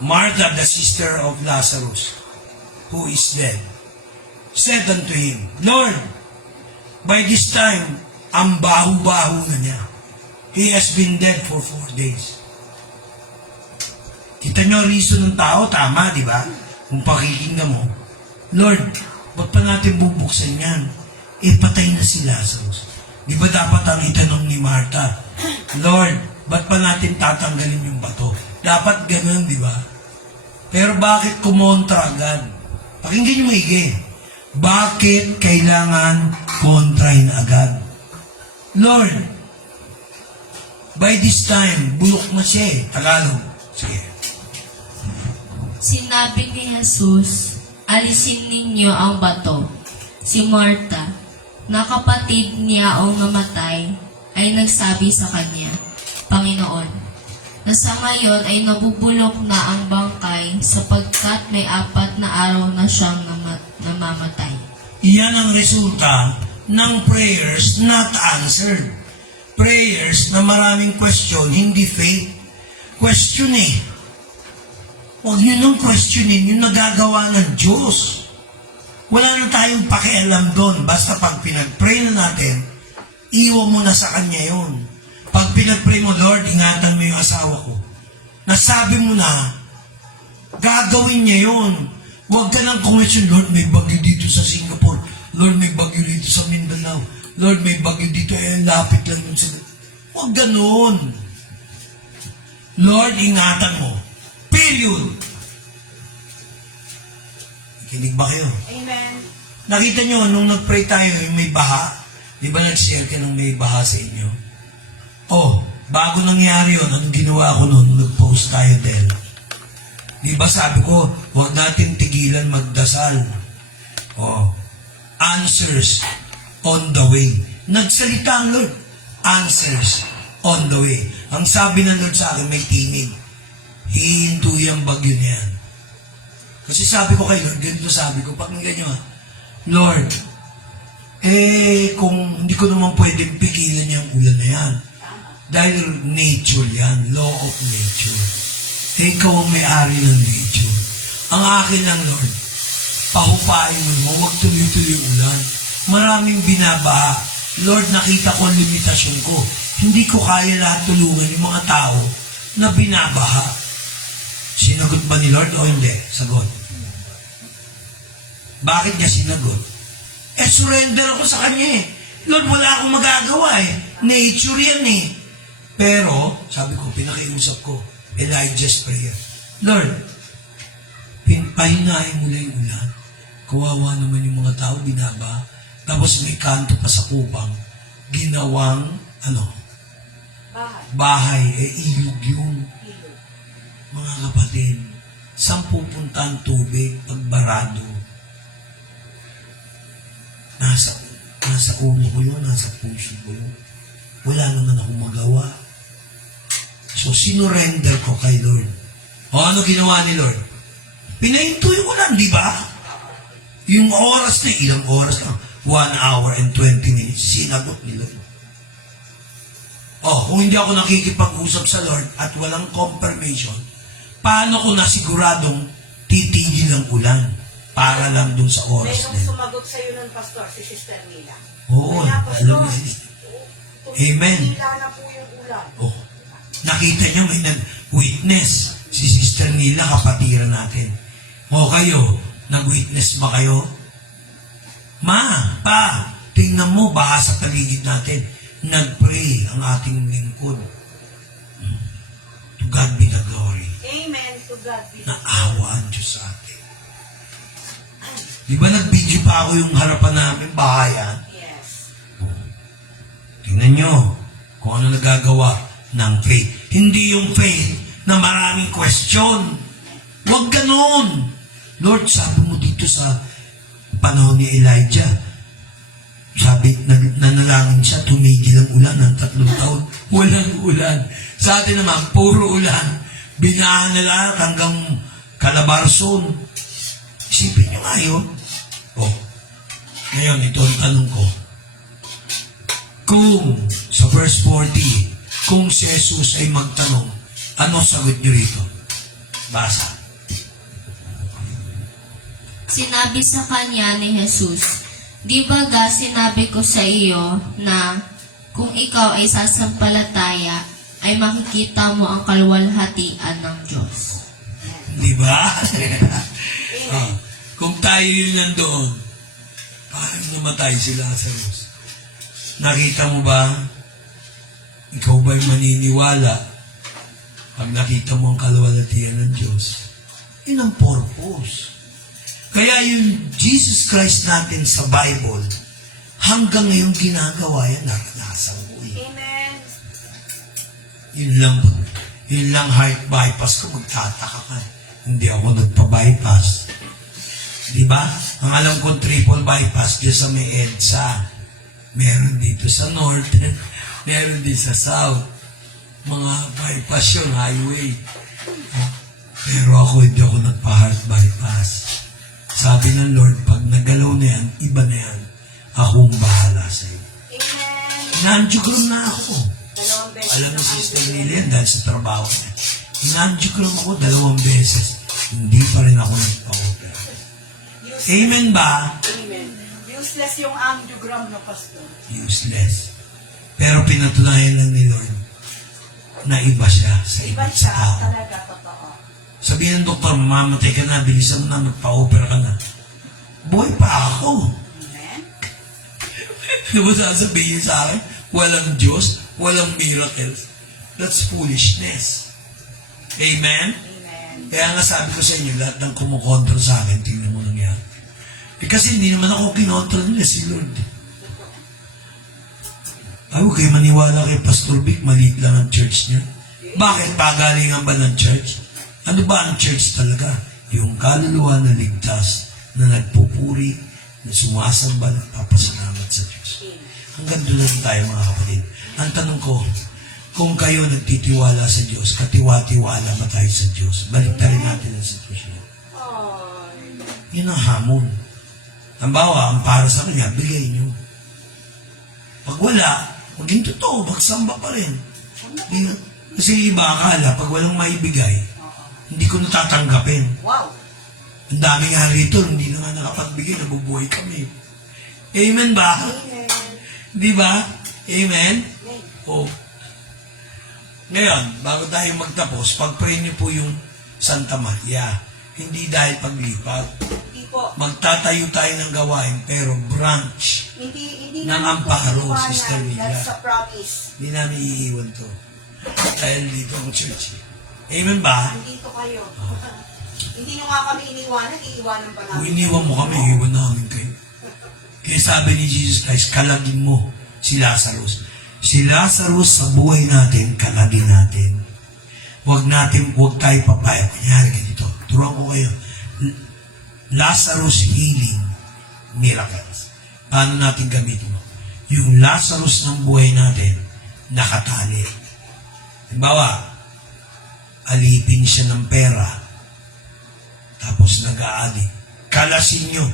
Martha, the sister of Lazarus, who is dead, said unto him, Lord, by this time, ang baho-baho na niya. He has been dead for 4 days. Kita nyo ang reason ng tao, tama, di ba? Kung pakikinggan mo, Lord, ba't pa natin bubuksan yan? Patay na si Lazarus. Di ba dapat ang itanong ni Martha, Lord, ba't pa natin tatanggalin yung bato? Dapat ganun, di ba? Pero bakit kumontra agad? Pakinggan nyo maigi. Bakit kailangan kontrahin agad? Lord, by this time, bulok na siya eh. Tagalog. Sige. Sinabi ni Jesus, alisin ninyo ang bato. Si Martha, na kapatid niya ang namatay, ay nagsabi sa kanya, Panginoon, na sa ngayon ay nabubulok na ang bangkay sapagkat may 4 na araw na siyang namamatay. Iyan ang resulta ng prayers not answered. Prayers na maraming question, hindi faith. Question eh. Huwag nyo nang questionin yung nagagawa ng Diyos. Wala na tayong pakialam doon. Basta pag pinag-pray na natin, iwan mo na sa Kanya yun. Pag pinag-pray mo, Lord, ingatan mo yung asawa ko. Nasabi mo na, gagawin niya yun. Huwag ka nang question, Lord, may bagyo dito sa Singapore. Lord, may bagyo dito sa Mindanao. Lord, may bagyo dito, lapit lang yun sa... Huwag ganun. Lord, ingatan mo. Period. Kinig ba kayo? Amen. Nakita nyo, nung nag-pray tayo, yung may baha, di ba nag-share ka nung may baha sa inyo? Oh, bago nangyari yun, anong ginawa ko noon? Nag-post tayo din. Di ba sabi ko, huwag natin tigilan magdasal. Oh, answers on the way. Nagsalita ang Lord. Answers on the way. Ang sabi ng Lord sa akin, may tinig. Hihinto yung bagyo niyan. Kasi sabi ko kay Lord, ganito sabi ko, pakinggan nyo Lord, kung hindi ko naman pwedeng pigilan yung ulan na yan. Dahil nature yan, law of nature. Ikaw ang may-ari ng nature. Ang akin lang, Lord, pahupain mo, huwag tuloy-tuloy ulan. Maraming binabaha. Lord, nakita ko ang limitasyon ko. Hindi ko kaya lahat tulungan yung mga tao na binabaha. Sinagot ba ni Lord o hindi? Sagot. Bakit niya sinagot? Surrender ako sa Kanya eh. Lord, wala akong magagawa eh. Nature yan eh. Pero, sabi ko, pinakiusap ko, Elijah's prayer. Lord, pahinahin mo lang yung ulan. Kawawa naman yung mga tao, binaba. Tapos may kanto pa sa kupang. Ginawang, bahay. Ilog yun. Mga kapatid, saan pupunta ang tubig pag barado? Nasa ulo ko yun, nasa puso ko yun. Wala naman akong magawa. So, sinurrender ko kay Lord. O ano ginawa ni Lord? Pinahintuin ko lang, di ba? Yung oras na, ilang oras lang, 1 hour and 20 minutes, sinagot ni Lord. Kung hindi ako nakikipag-usap sa Lord at walang confirmation, paano ko nasiguradong titigil ang ulan? para lang dun sa oras na yun. sumagot sa'yo nun, Pastor, si Sister Mila. Oo, alam mo, sister. Amen. na po yung ulan. Oh, nakita niyo may nag-witness. Si Sister Nila, kapatiran natin. O kayo, nag-witness ba kayo? Ma, pa, tingnan mo, baka sa paligid natin, nag-pray ang ating lingkod. To God be the glory. Amen to God be Naawa ang Diyos sa atin. Di ba nag-video pa ako yung harapan namin, bahayan? Yes. Tingnan nyo kung ano nagagawa ng faith. Hindi yung faith na maraming question. Huwag ganon. Lord, sabi mo dito sa panahon ni Elijah, sabi, nanalangin siya, tumigil ang ulan ng 3 taon. Walang ulan. Sa atin naman, puro ulan. Binahan na lahat hanggang Calabarzon. Isipin nyo nga yun. Oh, ngayon, ito ang tanong ko. Kung sa verse 40, kung si Jesus ay magtanong, ano sagot niyo rito? Basa. Sinabi sa kanya ni Jesus, "Di ba ga sinabi ko sa iyo na kung ikaw ay sasampalataya, ay makikita mo ang kalwalhatian ng Diyos." Di ba? Ah, kung tayo yun nandoon, parang namatay si Lazarus. Nakita mo ba? Ikaw ba'y maniniwala pag nakita mo ang kalwalhatian ng Diyos? Yun ang purpose. Kaya yung Jesus Christ natin sa Bible, hanggang ngayon ginagawa yan, naranasan ko eh. Amen. Yun lang heart bypass ko, magtataka ka. Hindi ako nagpa-bypass. Di ba? Ang alam ko triple bypass dyan sa may EDSA. Meron dito sa north, meron din sa south. Mga bypass yun, highway. Pero ako, hindi ako nagpa-heart bypass. Sabi ng Lord, pag nagalaw na yan, iba na yan. Akong bahala sa iyo. Amen. Inangiogram na ako. 2 beses. Alam mo, Sister Lilian, dahil sa trabaho niya. Inangiogram ako 2 beses. Hindi pa rin ako nagpa-opera. Amen ba? Amen. Useless yung angiogram na Pastor. Useless. Pero pinatunayan lang ni Lord na iba siya sa Iba ibang siya, tao. talaga, totoo. Sabihin ng doktor, mamamatay ka na, bilisan mo na, magpa-opera ka na. Buhay pa ako. Amen. Di ba sasabihin sa akin, walang Diyos, walang miracles. That's foolishness. Amen? Amen. Kaya nga sabi ko sa inyo, lahat ng kumukontrol sa akin, tingnan mo lang yan. Kasi hindi naman ako kinontrol nila, si Lord. Ay, huwag kayo maniwala kay Pastor Vic, maliit lang ang church niya. Bakit? Pagalingan ba ng church? Ano ba ang church talaga? Yung kaluluwa na ligtas, na nagpupuri, na sumasamba, nagpapasalamat sa Diyos. Hanggang doon lang tayo mga kapatid. Ang tanong ko, kung kayo nagtitiwala sa Diyos, katiwa-tiwala ba tayo sa Diyos? Balik rin natin ang sitwasyon. Yun ang hamon. Ang bawa, ang para sa kanya, bigay niyo. Pag wala, maging totoo, magsamba pa rin. Kasi iba akala, pag walang maibigay, hindi ko natatanggapin. Wow. Ang dami nga rito, hindi na nga nakapagbigay, nabubuhay kami. Amen ba? Amen. Di ba? Amen? Amen. O. Ngayon, bago tayo magtapos, pag-pray niyo po yung Santa Maria. Hindi dahil paglipat. Hindi po. Magtatayo tayo ng gawain, pero branch. Hindi Ng namin po amparo, iiwanan. Sister Mila. That's a promise. Hindi namin iiwan to. Dahil dito ang church. Amen ba? Nandito kayo. Hindi nyo nga kami iniwanan, iiwanan pa Kung namin. iniwan mo kami, iiwan namin kayo. Kaya sabi ni Jesus Christ, kalagin mo si Lazarus. Si Lazarus sa buhay natin, kalagin natin. Huwag tayo papaya. Kunyari ganito. Turuan ko kayo. Lazarus healing miracles. Paano natin gamitin mo? Yung Lazarus ng buhay natin, nakatali. Halimbawa, alipin siya ng pera, tapos nag-aali. Kalasin nyo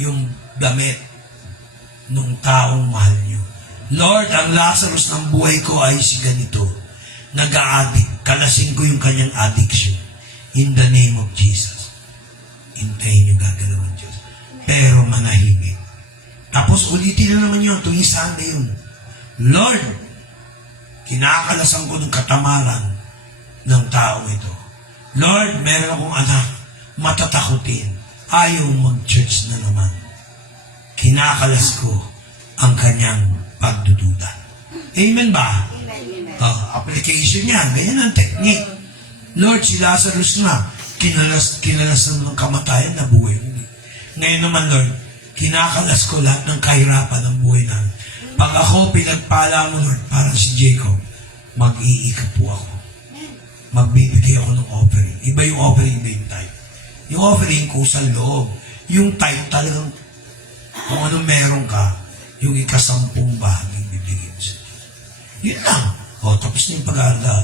yung damit ng taong mahal nyo. Lord, ang Lazarus ng buhay ko ay si ganito. Nag-a-addict. Kalasin ko yung kanyang addiction. In the name of Jesus. hintayin yung gagalaw ng Diyos. Pero manahimik. Tapos ulitin na naman yun, tuwing Sunday yun. Lord, kinakalasan ko ng katamaran ng taong ito. Lord, meron akong anak, matatakutin. Ayaw mag-church na naman. Kinakalas ko ang kanyang pagdududa. Amen ba? Application yan. Ganyan ang technique. Lord, si Lazarus na, kinalasan ng kamatayan na buhay. Ngayon naman, Lord, kinakalas ko lahat ng kahirapan ng buhay namin. Pag ako pinagpala mo, Lord, para si Jacob, mag-iika po ako. Magbibigay ako ng offering. Iba yung offering, iba yung tithe. Yung offering ko sa loob. Yung tithe talagang kung ano meron ka, yung ikasampung bahagi bibigyan mo sa Diyos. Yun lang. O, tapos na yung pag-aala.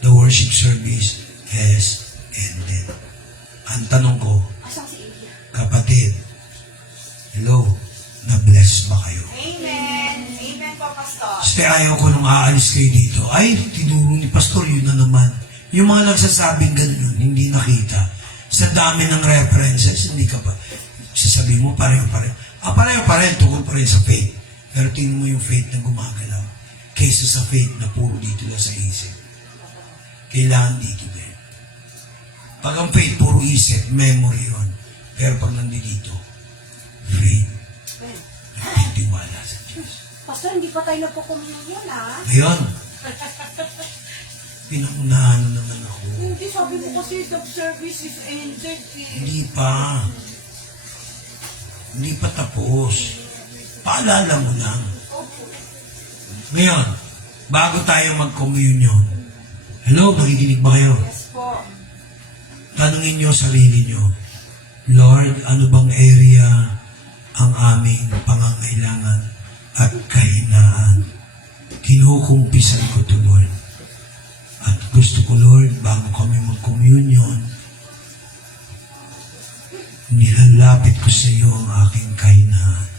The worship service has ended. Ang tanong ko, kapatid, hello, na-bless ba kayo? Amen. Amen po, Pastor. Kasi ayaw ko nung aalis kayo dito. Ay, tinuro ni Pastor, yun na naman. Yung mga nagsasabing ganun, hindi nakita. Sa dami ng references, hindi ka pa. Sasabihin mo, pareho-pareho. Pareho-pareho, tungkol pa rin sa faith. Pero tingnan mo yung faith na gumagalaw. Kaysa sa faith na puro dito lang sa isip. Kailangan dito din. Pag ang faith, puro isip, memory yun. Pero pag nandito, faith. Nagtitiwala sa Diyos. Pastor, hindi pa tayo napukomunyon, ha? Ngayon, pinangunahan na naman ako. Hindi, sabi mo kasi the service is ended. Hindi pa. Hindi pa tapos. Paalala mo lang. Ngayon, bago tayo mag-communion, hello, nakikinig ba kayo? Yes po. Tanungin niyo sarili niyo, Lord, ano bang area ang aming pangangailangan at kahinaan? Kinukumpisan ko to, Lord. At gusto ko, Lord, bago kami mag-communion, nilalapit ko sa iyo ang aking kahinaan.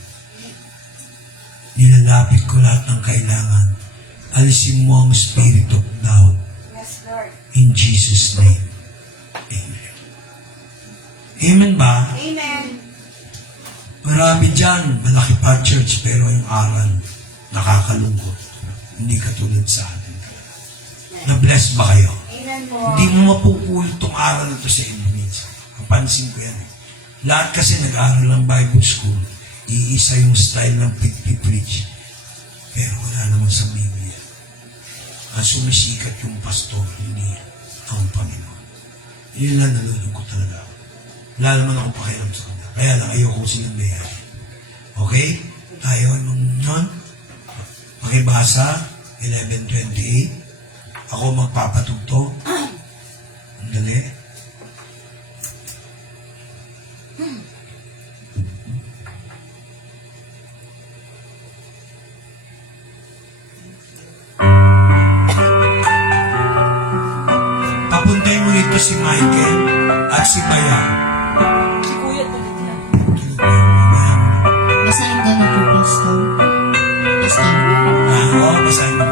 Nilalapit ko lahat ng kailangan. Alisin mo ang spirit of doubt. Yes, Lord. In Jesus' name. Amen. Amen ba? Amen. Marami dyan, malaki pa church, pero yung aral, nakakalungkot. Hindi katulad sa atin. Na-bless ba kayo? Amen po. Hindi mo mapupulot tong aral na to sa inyo minsan. Kapansin ko yan. Lahat kasi nag-aaral ng Bible School, iisa yung style ng preach. Pero wala naman sa Biblia. Ang sumisikat yung pastor, hindi ang Panginoon. Yun lang nalulungkot talaga ako. Wala naman akong pakialam sa kanya. Kaya lang ayoko silang layari. Okay? Tayo nung nun, makibasa, 11:28. Ako magpapatugtog. Ang dali. Papuntay mo rito si Michael at si Bayan. Si Kuya tuloy niya. Basahin ko na po, Pastor. Pastor. Oo, basahin mo.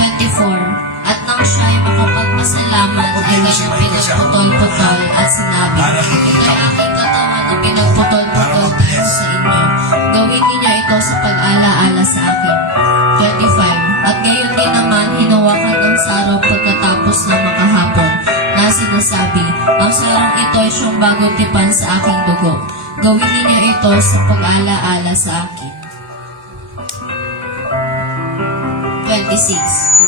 24. At nang siya'y makapagpasalamat ay kanyang pinagputol-putol at sinabi, ito'y aking katawan na pinagputol-putol dahil sa inyo. Gawin ninyo ito sa pag-alaala sa akin. 25. At gayon din naman, hinawakan ng saraw pagkatapos ng makahapon na sinasabi, ang sarong ito ay siyang bagong tipan sa aking dugo. Gawin ninyo ito sa pag-alaala sa akin. 26.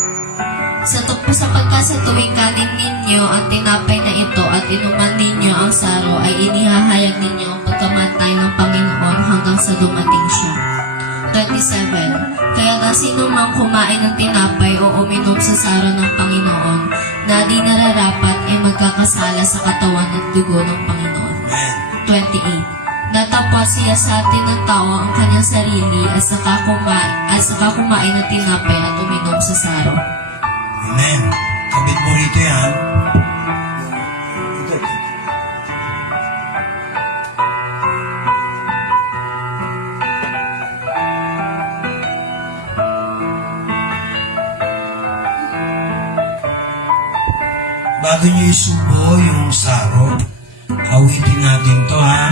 Sapagkat sa tuwing kanin ninyo ang tinapay na ito at inuman ninyo ang saro ay inihahayag ninyo ang pagkamatay ng Panginoon hanggang sa dumating siya. 27. Kaya na sino mang kumain ng tinapay o uminom sa saro ng Panginoon na di nararapat ay magkakasala sa katawan at dugo ng Panginoon. 28. Natapat siya sa atin ng tao ang kanyang sarili at saka kumain ng tinapay at uminom sa saro. Amen. Kabit mo rito yan. Bago niyo isubo yung saro, Awitin natin to, ha?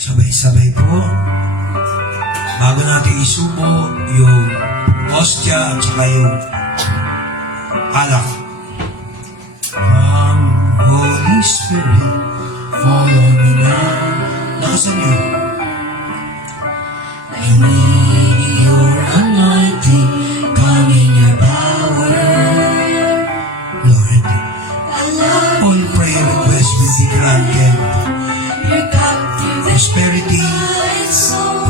Sabay-sabay po. Bago natin isubo yung hostya at saka yung alak. Come, Holy Spirit, fall on me now. Nakasan nyo? I need your anointing, come in your power. Lord, all prayer requests will be granted. Prosperity,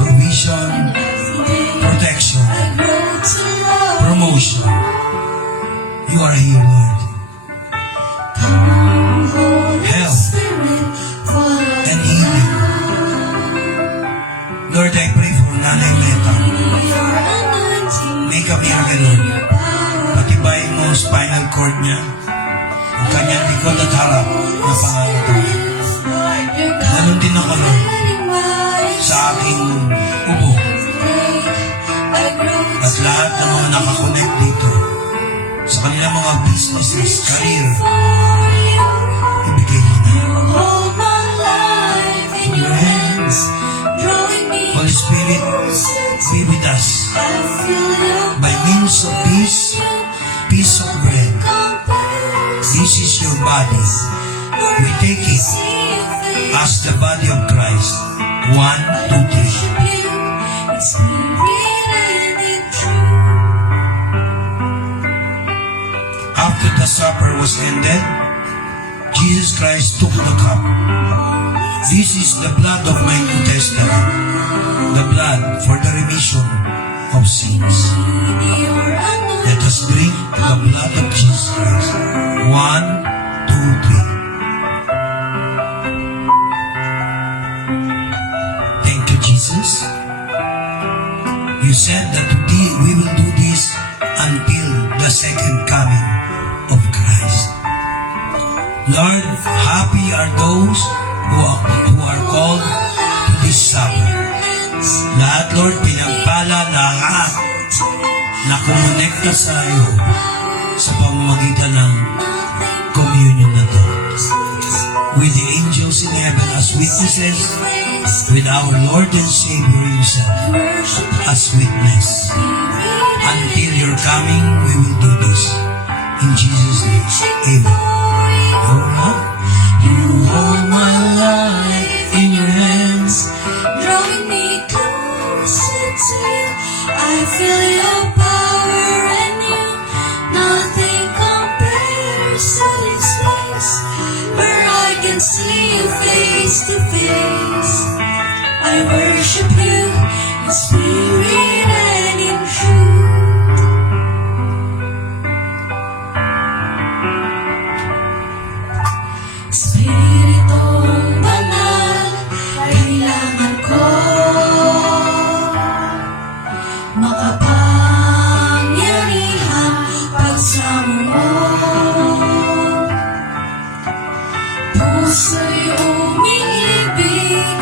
provision, protection, promotion. You are here, Lord. Health and healing. Lord, I pray for Nanay Meta. Make a miracle, Lord. Patibayin mo spinal cord niya, ang kanyang likod at harap na pangangatawan. Ganon din ako, Lord, sa aking ubo at lahat ng mga nakakonect dito sa kanilang mga businesses, career. Ibigay mo na. In your hands, Holy Spirit, be with us by means of this piece of bread. This is your body. We take it as the body of Christ. 1, 2, 3. After the supper was ended, Jesus Christ took the cup. This is the blood of my New Testament, the blood for the remission of sins. Let us drink the blood of Jesus Christ. 1, 2, 3. Thank you, Jesus. You said that we will do this until the second coming of Christ. Lord, happy are those who are called to this supper. Lahat, Lord, pinagpala lahat na kumonekta sa iyo sa pamamagitan ng communion na to. With the angels in heaven as witnesses, with our Lord and Savior Himself as witness. Until your coming, we will do this. In Jesus' name, amen. Lord, you hold my life in your hands, Drawing me closer to you, I feel your power and you. Nothing compares to this place where I can see you face to face. I worship you in spirit and in truth. Spiritong banal, kailangan ko makapangyarihan pagsamo mo. Puso'y umiibig,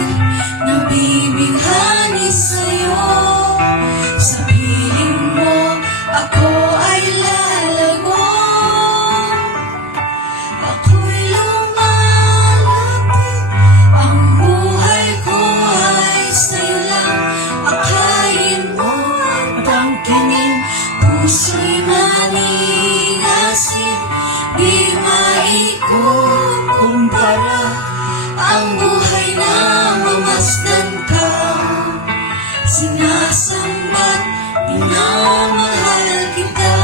nabibighani sa'yo. Sa piling mo, ako ay lalago. Ako'y lumalapit, ang buhay ko ay sa'yo lang. Akayin mo at tangkinin, puso'y manigasin, di maikukumpara. Ang buhay na mamasdan ka, sinasambat, minamahal kita.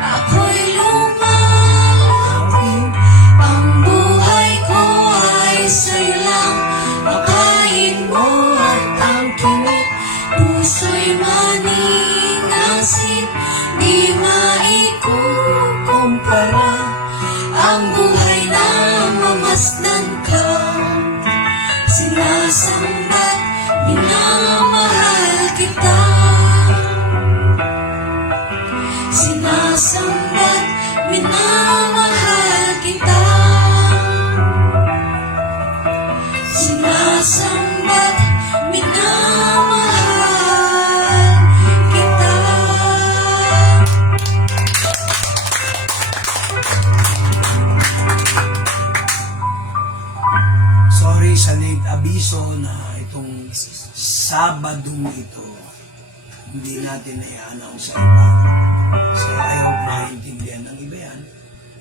Ako'y lumalapit, ang buhay ko ay sa'yo lang. Akayin mo at tangkinin, puso'y maningasin, di maikukumpara. Ang buhay na mamasdan ka, sinasambat, minamahal kita. Sinasambat, minamahal kita. Sinasambat, minamahal kita. sorry sa late abiso na itong Sabadong ito hindi natin i-announce sa iba. So I hope maintindihan ng iba yan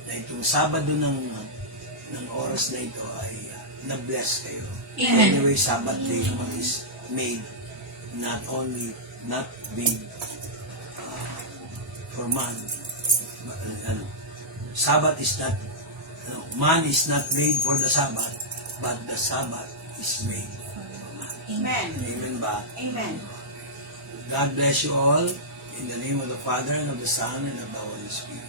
na itong Sabado ng oras na ito ay na-bless kayo. Anyway, Sabbath day naman is made not made for man. But, Sabbath is not, man is not made for the Sabbath, but the Sabbath is made for man. Amen. Amen ba? Amen. God bless you all in the name of the Father and of the Son and of the Holy Spirit.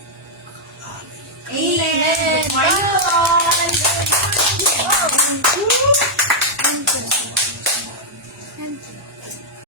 Amen. Amen. Good morning, Lord.